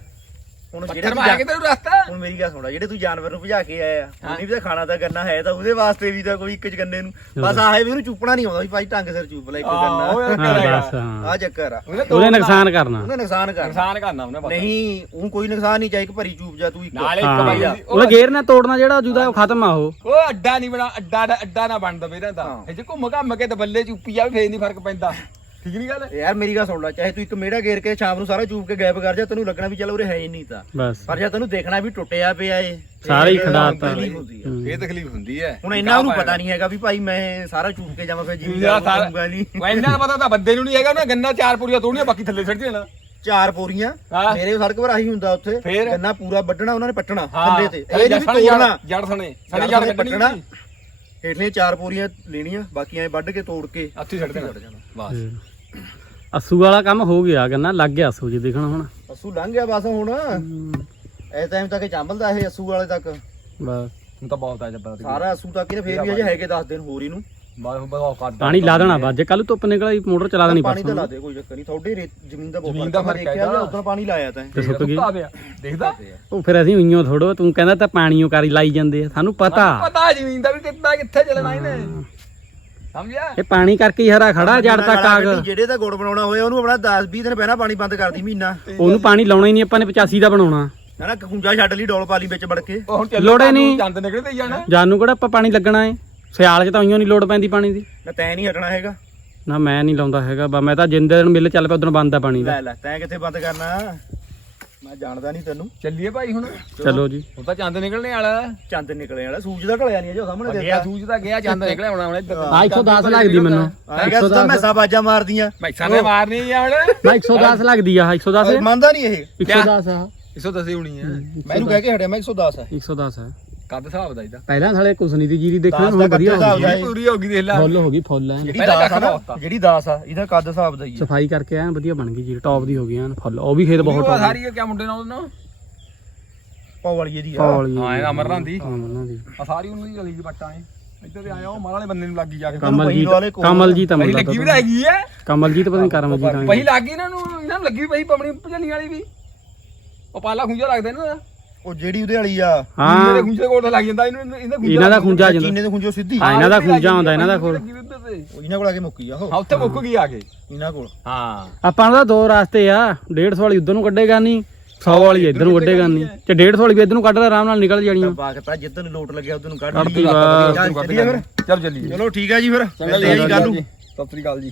ਹੁਣ ਜਿਹੜੇ ਪੱਥਰ ਤੂੰ ਮਾਰਿਆ ਜਾ- ਕਿਤੇ ਨੂੰ ਰਸਤਾ। ਹੁਣ ਮੇਰੀ ਗੱਲ ਸੁਣਾ ਜਿਹੜੇ ਤੂੰ ਜਾਨਵਰ ਨੂੰ ਭਜਾ ਕੇ ਆਇਆ ਉਹਨੇ ਵੀ ਤਾਂ ਖਾਣਾ ਤਾਂ ਕਰਨਾ ਹੈ ਤਾਂ ਉਹਦੇ ਵਾਸਤੇ ਵੀ ਤਾਂ ਕੋਈ ਇੱਕ ਚ ਗੰਨੇ ਨੂੰ ਬਸ ਆਹੇ ਵੀ ਉਹਨੂੰ ਚੁੱਪਣਾ ਨਹੀਂ ਆਉਂਦਾ ਵੀ ਭਾਈ ਢੰਗ ਸਿਰ ਚੁੱਪ ਲੈ ਇੱਕ ਉਹ ਗੰਨਾ ਆ ਚੱਕਰ ਆ। ਉਹਨੇ ਨੁਕਸਾਨ ਕਰਨਾ। ਉਹਨੇ ਨੁਕਸਾਨ ਕਰਨਾ। ਨੁਕਸਾਨ ਕਰਨਾ ਉਹਨੇ ਬਸ। ਨਹੀਂ ਉਹ ਕੋਈ ਨੁਕਸਾਨ ਨਹੀਂ ਚਾਹੇ ਇੱਕ ਭਰੀ ਚੂਪ ਜਾ ਤੂੰ ਇੱਕ। ਨਾਲੇ ਇੱਕ ਹਾਂ। ਵਾਰੀ ਉਹਦਾ ਗੇਅਰ ਨਾ ਤੋੜਨਾ ਜਿਹੜਾ ਜੁਦਾ ਉਹ ਖਤਮ ਆ ਉਹ। ਉਹ ਅੱਡਾ ਨਹੀਂ ਬਣਾ ਅੱਡਾ ਅੱਡਾ ਨਾ ਬਣ ਦਵੇ ਇਹਦਾ ਹਾਂ। ਇਹ ਜੇ ਘੁੰਮ ਘੰਮ ਕੇ ਤੇ ਬੱਲੇ ਚ ਉੱਪੀ ਜਾਵੇ ਫੇਰ ਨਹੀਂ ਫ਼ਰਕ ਪੈਂਦਾ। ਠੀਕ ਨਹੀਂ ਗੱਲ? ਯਾਰ ਮੇਰੀ ਗੱਲ ਸੁਣ ਲੈ ਚਾਹੇ ਤੂੰ ਇੱਕ ਮੇੜਾ ਗੇਰ ਕੇ ਸ਼ਾਮ ਨੂੰ ਸਾਰਾ ਚੂਪ ਕੇ ਗਾਇਬ ਕਰ ਜਾ ਤੈਨੂੰ ਲੱਗਣਾ ਵੀ ਚੱਲ ਉਰੇ ਹੈ ਹੀ ਨਹੀਂ ਤਾਂ। ਬਸ। ਪਰ ਜੇ ਤੈਨੂੰ ਦੇਖਣਾ ਵੀ ਟੁੱਟਿਆ ਪਿਆ ਏ। ਸਾਰਾ ਹੀ ਖੰਡਾਤਾ। ਇਹ ਤਕਲੀਫ ਹੁੰਦੀ ਹੈ ਹੁਣ ਇਹਨਾਂ ਨੂੰ ਪਤਾ ਨਹੀਂ ਹੈਗਾ ਵੀ ਭਾਈ ਮੈਂ ਸਾਰਾ ਚੂਪ ਕੇ ਜਾਵਾਂ ਫਿਰ ਜੀ ਯਾਰ ਸਾਰਾ ਜਾਊਂਗਾ ਨਹੀਂ ਉਹ ਇਹਨਾਂ ਪਤਾ ਤਾਂ ਬੰਦੇ ਨੂੰ ਨਹੀਂ ਹੈਗਾ ਉਹਨੇ ਗੰਨਾ ਚਾਰ ਪੂਰੀਆਂ ਤੋੜਨੀਆਂ ਬਾਕੀ ਥੱਲੇ ਛੱਡ ਦੇਣਾ। ਚਾਰ ਪੋਰੀਆਂ। ਮੇਰੇ ਸੜਕ ਪਰ ਆਹੀ ਹੁੰਦਾ ਉੱਥੇ। ਫੇਰ? ਗੰਨਾ ਪੂਰਾ ਵੱਢਣਾ ਉਹਨਾਂ ਨੇ ਪੱਟਣਾ ਥੱਲੇ ਤੇ। ਇਹ ਨਹੀਂ ਤੋੜਨਾ ਜੜ ਸਣੇ ਜੜ ਸਣੇ ਜੜ ਕੱਢਣੀ ਹੇਠਲੀਆਂ ਚਾਰ ਪੋਰੀਆਂ ਲੈਣੀਆਂ ਬਾਕੀਆਂ ਵੱਢ ਕੇ ਤੋੜ ਕੇ। ਹੱਥੀ ਛੱਡ ਦੇਣਾ। ਬਸ। ਅਸੂ ਵਾਲਾ ਕੰਮ ਹੋ ਗਿਆ ਕਹਿੰਦਾ ਲੱਗ ਗਿਆ ਅਸੂ ਜੀ ਦੇਖਣ ਹੁਣ। ਅਸੂ ਲੰਘ ਗਿਆ ਬਸ ਹੁਣ। ਐ ਟਾਈਮ ਤੱਕ ਚਾਂਬਲਦਾ ਇਹ ਅਸੂ ਵਾਲੇ ਤੱਕ। ਬਸ। ਹੁਣ ਤਾਂ ਬਹੁਤ ਆ ਜੱਬਾ ਸਾਰਾ ਅਸੂ ਤੱਕ ਇਹਨੇ ਫੇਰ ਵੀ ਅਜੇ ਹੈਗੇ 10 ਦਿਨ ਹੋਰ ਇਹਨੂੰ। ਬਸ ਬਹੁਤ ਕਰ ਪਾਣੀ ਲਾ ਦੇਣਾ ਬਾਅਦ ਜੇ ਕੱਲ ਧੁੱਪ ਨਿਕਲ ਆਈ ਮੋਟਰ ਚਲਾ ਦੇਣੀ ਪਾਣੀ ਤਾਂ ਲਾ ਦੇ ਕੋਈ ਚੱਕਰ ਨਹੀਂ। ਤੁਹਾਡੇ ਰੇਤ- ਜ਼ਮੀਨ ਦਾ ਬਹੁਤ ਜ਼ਮੀਨ ਦਾ ਫ਼ਰਕ ਹੈਗਾ। ਉਦੋਂ ਪਾਣੀ ਲਾਇਆ ਤਾਂ। ਤੇ ਸੁੱਕ ਗਈ। ਦੇਖਦਾ? ਉਹ ਫਿਰ ਅਸੀਂ ਉਈਓ ਥੋੜੋ ਤੂੰ ਕਹਿੰਦਾ ਤਾਂ ਪਾਣੀਓ ਕਰੀ ਲਾਈ ਜਾਂਦੇ ਆ ਸਾਨੂੰ ਪਤਾ। ਪਤਾ ਜ਼ਮੀਨ ਦਾ ਵੀ ਕਿੱਦਾਂ ਕਿੱਥੇ ਚੱਲਣਾ ਇਹਨੇ। ਸਮਝਿਆ? ਇਹ ਪਾਣੀ ਕਰਕੇ ਹੀ ਹਰਾ ਖੜਾ ਜੜ ਤੱਕ ਆ ਗਿਆ ਜਿਹੜੇ ਦਾ ਗੁੜ ਬਣਾਉਣਾ ਹੋਇਆ ਉਹਨੂੰ ਆਪਣਾ 10 20 ਦਿਨ ਪਹਿਲਾਂ ਪਾਣੀ ਬੰਦ ਕਰਦੀ ਮਹੀਨਾ। ਉਹਨੂੰ ਪਾਣੀ ਲਾਉਣਾ ਹੀ ਨਹੀਂ ਆਪਾਂ ਨੇ 85 ਦਾ ਬਣਾਉਣਾ। ਹਨਾ ਕੂੰਜਾ ਛੱਡ ਲਈ ਡੋਲ ਪਾ ਲਈ ਵਿੱਚ ਵੜ ਕੇ। ਉਹ ਹੁਣ ਚੱਲੋ ਲੋੜੇ ਨਹੀਂ। ਚੰਦ ਨਿਕਲਦੇ ਹੀ ਜਾਣਾ। ਜਾਨੂੰ ਕਿਹੜਾ ਆਪਾਂ ਪਾਣੀ ਲੱਗਣਾ ਏ? ਸਿਆਲ 'ਚ ਤਾਂ ਉਈਓ ਨਹੀਂ ਲੋੜ ਪੈਂਦੀ ਪਾਣੀ ਦੀ। ਨਾ ਤੈਂ ਨਹੀਂ ਹਟਣਾ ਹੈਗਾ। ਨਾ ਮੈਂ ਨਹੀਂ ਲਾਉਂਦਾ ਹੈਗਾ ਬਾ ਮੈਂ ਤਾਂ ਜਿੰਦੇ ਦਿਨ ਮਿਲ ਚੱਲ ਪਿਆ ਉਦੋਂ ਬੰਦ ਆ ਪਾਣੀ ਦਾ। ਲੈ ਲੈ ਤੈਂ ਕਿੱਥੇ ਬੰਦ ਕਰਨਾ? ਮੈਂ ਜਾਣਦਾ ਨਹੀਂ ਤੈਨੂੰ। ਚੱਲੀਏ ਭਾਈ ਹੁਣ। ਚਲੋ ਜੀ। ਹੁਣ ਤਾਂ ਚੰਦ ਨਿਕਲਣੇ ਵਾਲਾ। ਚੰਦ ਨਿਕਲੇ ਵਾਲਾ ਸੂਰਜ ਦਾ ਢਲਿਆ ਨਹੀਂ ਅਜੇ ਉਹ ਸਾਹਮਣੇ ਗਿਆ ਦੇਖਦਾ ਸੂਜ ਦਾ ਗਿਆ ਚੰਦ ਨਿਕਲਿਆ ਹੋਣਾ ਹੁਣ ਇੱਧਰ। ਆ 110 ਲੱਗਦੀ ਮੈਨੂੰ। ਆਏਗਾ ਤੂੰ ਤਾਂ ਮੈਸਾ ਬਾਜਾ ਮਾਰਦੀਆਂ। ਮੈਸਾਂ ਨੇ ਮਾਰਨੀ ਆ ਹੁਣ। ਨਾ 110 ਲੱਗਦੀ ਆ 110 ਮੰਨਦਾ ਨਹੀਂ ਇਹ। 110 ਆ। ਇਸੋ ਦੱਸੀ ਹੋਣੀ ਹੈ ਮੈਨੂੰ ਕਹਿ ਕੇ ਹਟਿਆ ਮੈਂ 110 ਹੈ 110 ਹੈ ਕੱਦ ਹਿਸਾਬ ਦਾ ਇਹਦਾ। ਪਹਿਲਾਂ ਸਾਲੇ ਕੁਛ ਨਹੀਂ ਦੀ ਜੀਰੀ ਦੇਖਣ ਦਸ ਹੁਣ ਵਧੀਆ ਹੋ ਗਈ ਪੂਰੀ ਹੋ ਗਈ ਦੇਖ ਲੈ। ਫੁੱਲ ਹੋ ਗਈ ਫੁੱਲ ਐਨ। ਜਿਹੜੀ 10 ਆ ਨਾ ਜਿਹੜੀ 10 ਆ ਇਹਦਾ ਕੱਦ ਹਿਸਾਬ ਦਾ ਹੀ ਹੈ ਸਫ਼ਾਈ ਕਰਕੇ ਐਨ ਵਧੀਆ ਬਣ ਗਈ ਜੀਰੀ ਟੌਪ ਦੀ ਹੋ ਗਈ ਐਨ ਫੁੱਲ। ਉਹ ਵੀ ਖੇਤ ਬਹੁਤ ਟੌਪ ਸਾਰੀ ਇਹ ਕਿਆ ਮੁੰਡੇ ਨਾਲ ਉਹਦੇ ਨਾਲ? ਪਾਉ ਵਾਲੀ ਇਹਦੀ ਆ। ਹਾਂ ਇਹ ਅਮਰ ਦੀ। ਹਾਂ ਉਹਨਾਂ ਦੀ। ਆ ਸਾਰੀ ਉਹਨੂੰ ਦੀ ਗਲੀ ਦੀ ਬੱਟਾਂ ਐ ਇੱਧਰ ਆਇਆ ਉਹ ਮਾਲ ਵਾਲੇ ਬੰਦੇ ਨੂੰ ਲੱਗੀ ਜਾ ਕੇ। ਕਮਲਜੀਤ ਵਾਲੇ ਕੋਲ। ਕਮਲਜੀਤ ਆ ਮੁੰਡਾ ਲੱਗੀ ਵੀ ਹੈਗੀ ਐ ਕਮਲਜੀਤ ਪਤਾ ਨਹੀਂ ਕਰਮਜੀਤ ਆ ਪਹੀ ਲੱਗੀ ਇਹਨਾਂ ਨੂੰ ਇਹਨਾਂ ਨੂੰ ਲੱਗੀ ਵੀ ਪਹੀ ਪਮਣੀ ਭਜਨੀ ਵਾਲੀ ਵੀ। ਉਹ ਪਾਲਾ ਖੁੰਝਾ ਲੱਗਦਾ ਇਹਨਾਂ ਦਾ। ਉਹ ਜਿਹੜੀ ਉਹਦੇ ਵਾਲੀ ਆ ਹਾਂ। ਮੇਰੇ ਖੁੰਝੇ ਕੋਲ ਤਾਂ ਲੱਗ ਜਾਂਦਾ ਇਹਨੂੰ ਇਹਦਾ ਖੁੰਝਾ ਇਹਨਾਂ ਦਾ ਖੁੰਝਾ ਜਾਂਦਾ। ਚੀਨੇ ਦੇ ਖੁੰਝੋ ਸਿੱਧੀ। ਹਾਂ, ਇਹਨਾਂ ਦਾ ਖੁੰਝਾ ਹੁੰਦਾ, ਇਹਨਾਂ ਦਾ ਕੋਲ। ਉਹ ਇਹਨਾਂ ਕੋਲ ਆ ਕੇ ਮੁੱਕੀ ਆ ਉਹ। ਹਾਂ ਉੱਥੇ ਮੁੱਕ ਗਈ ਆ ਕੇ। ਇਹਨਾਂ ਕੋਲ। ਹਾਂ। ਆਪਾਂ ਨੂੰ ਤਾਂ ਦੋ ਰਾਸਤੇ ਆ 150 ਵਾਲੀ ਉਧਰ ਨੂੰ ਕੱਢੇਗਾ ਨਹੀਂ 100 ਵਾਲੀ ਇੱਧਰ ਨੂੰ ਕੱਢੇਗਾ ਨਹੀਂ ਤੇ 150 ਵਾਲੀ ਵੀ ਇੱਧਰ ਨੂੰ ਕੱਢਦਾ ਆਰਾਮ ਨਾਲ ਨਿਕਲ ਜਾਣੀਆਂ ਬਾਗਤਾ ਜਿੱਦਨ ਲੋਟ ਲੱਗਿਆ ਉਦੋਂ ਕੱਢ ਕੱਢ ਲਈ। ਚੱਲ ਚੱਲੀਏ ਫਿਰ। ਚੱਲ ਚੱਲੀਏ। ਚਲੋ ਠੀਕ ਆ ਜੀ ਫਿਰ। ਚੰਗਾ ਮਿਲਦੇ ਆ ਜੀ ਕੱਲ ਨੂੰ। ਸਤਿ ਸ੍ਰੀ ਅਕਾਲ ਜੀ।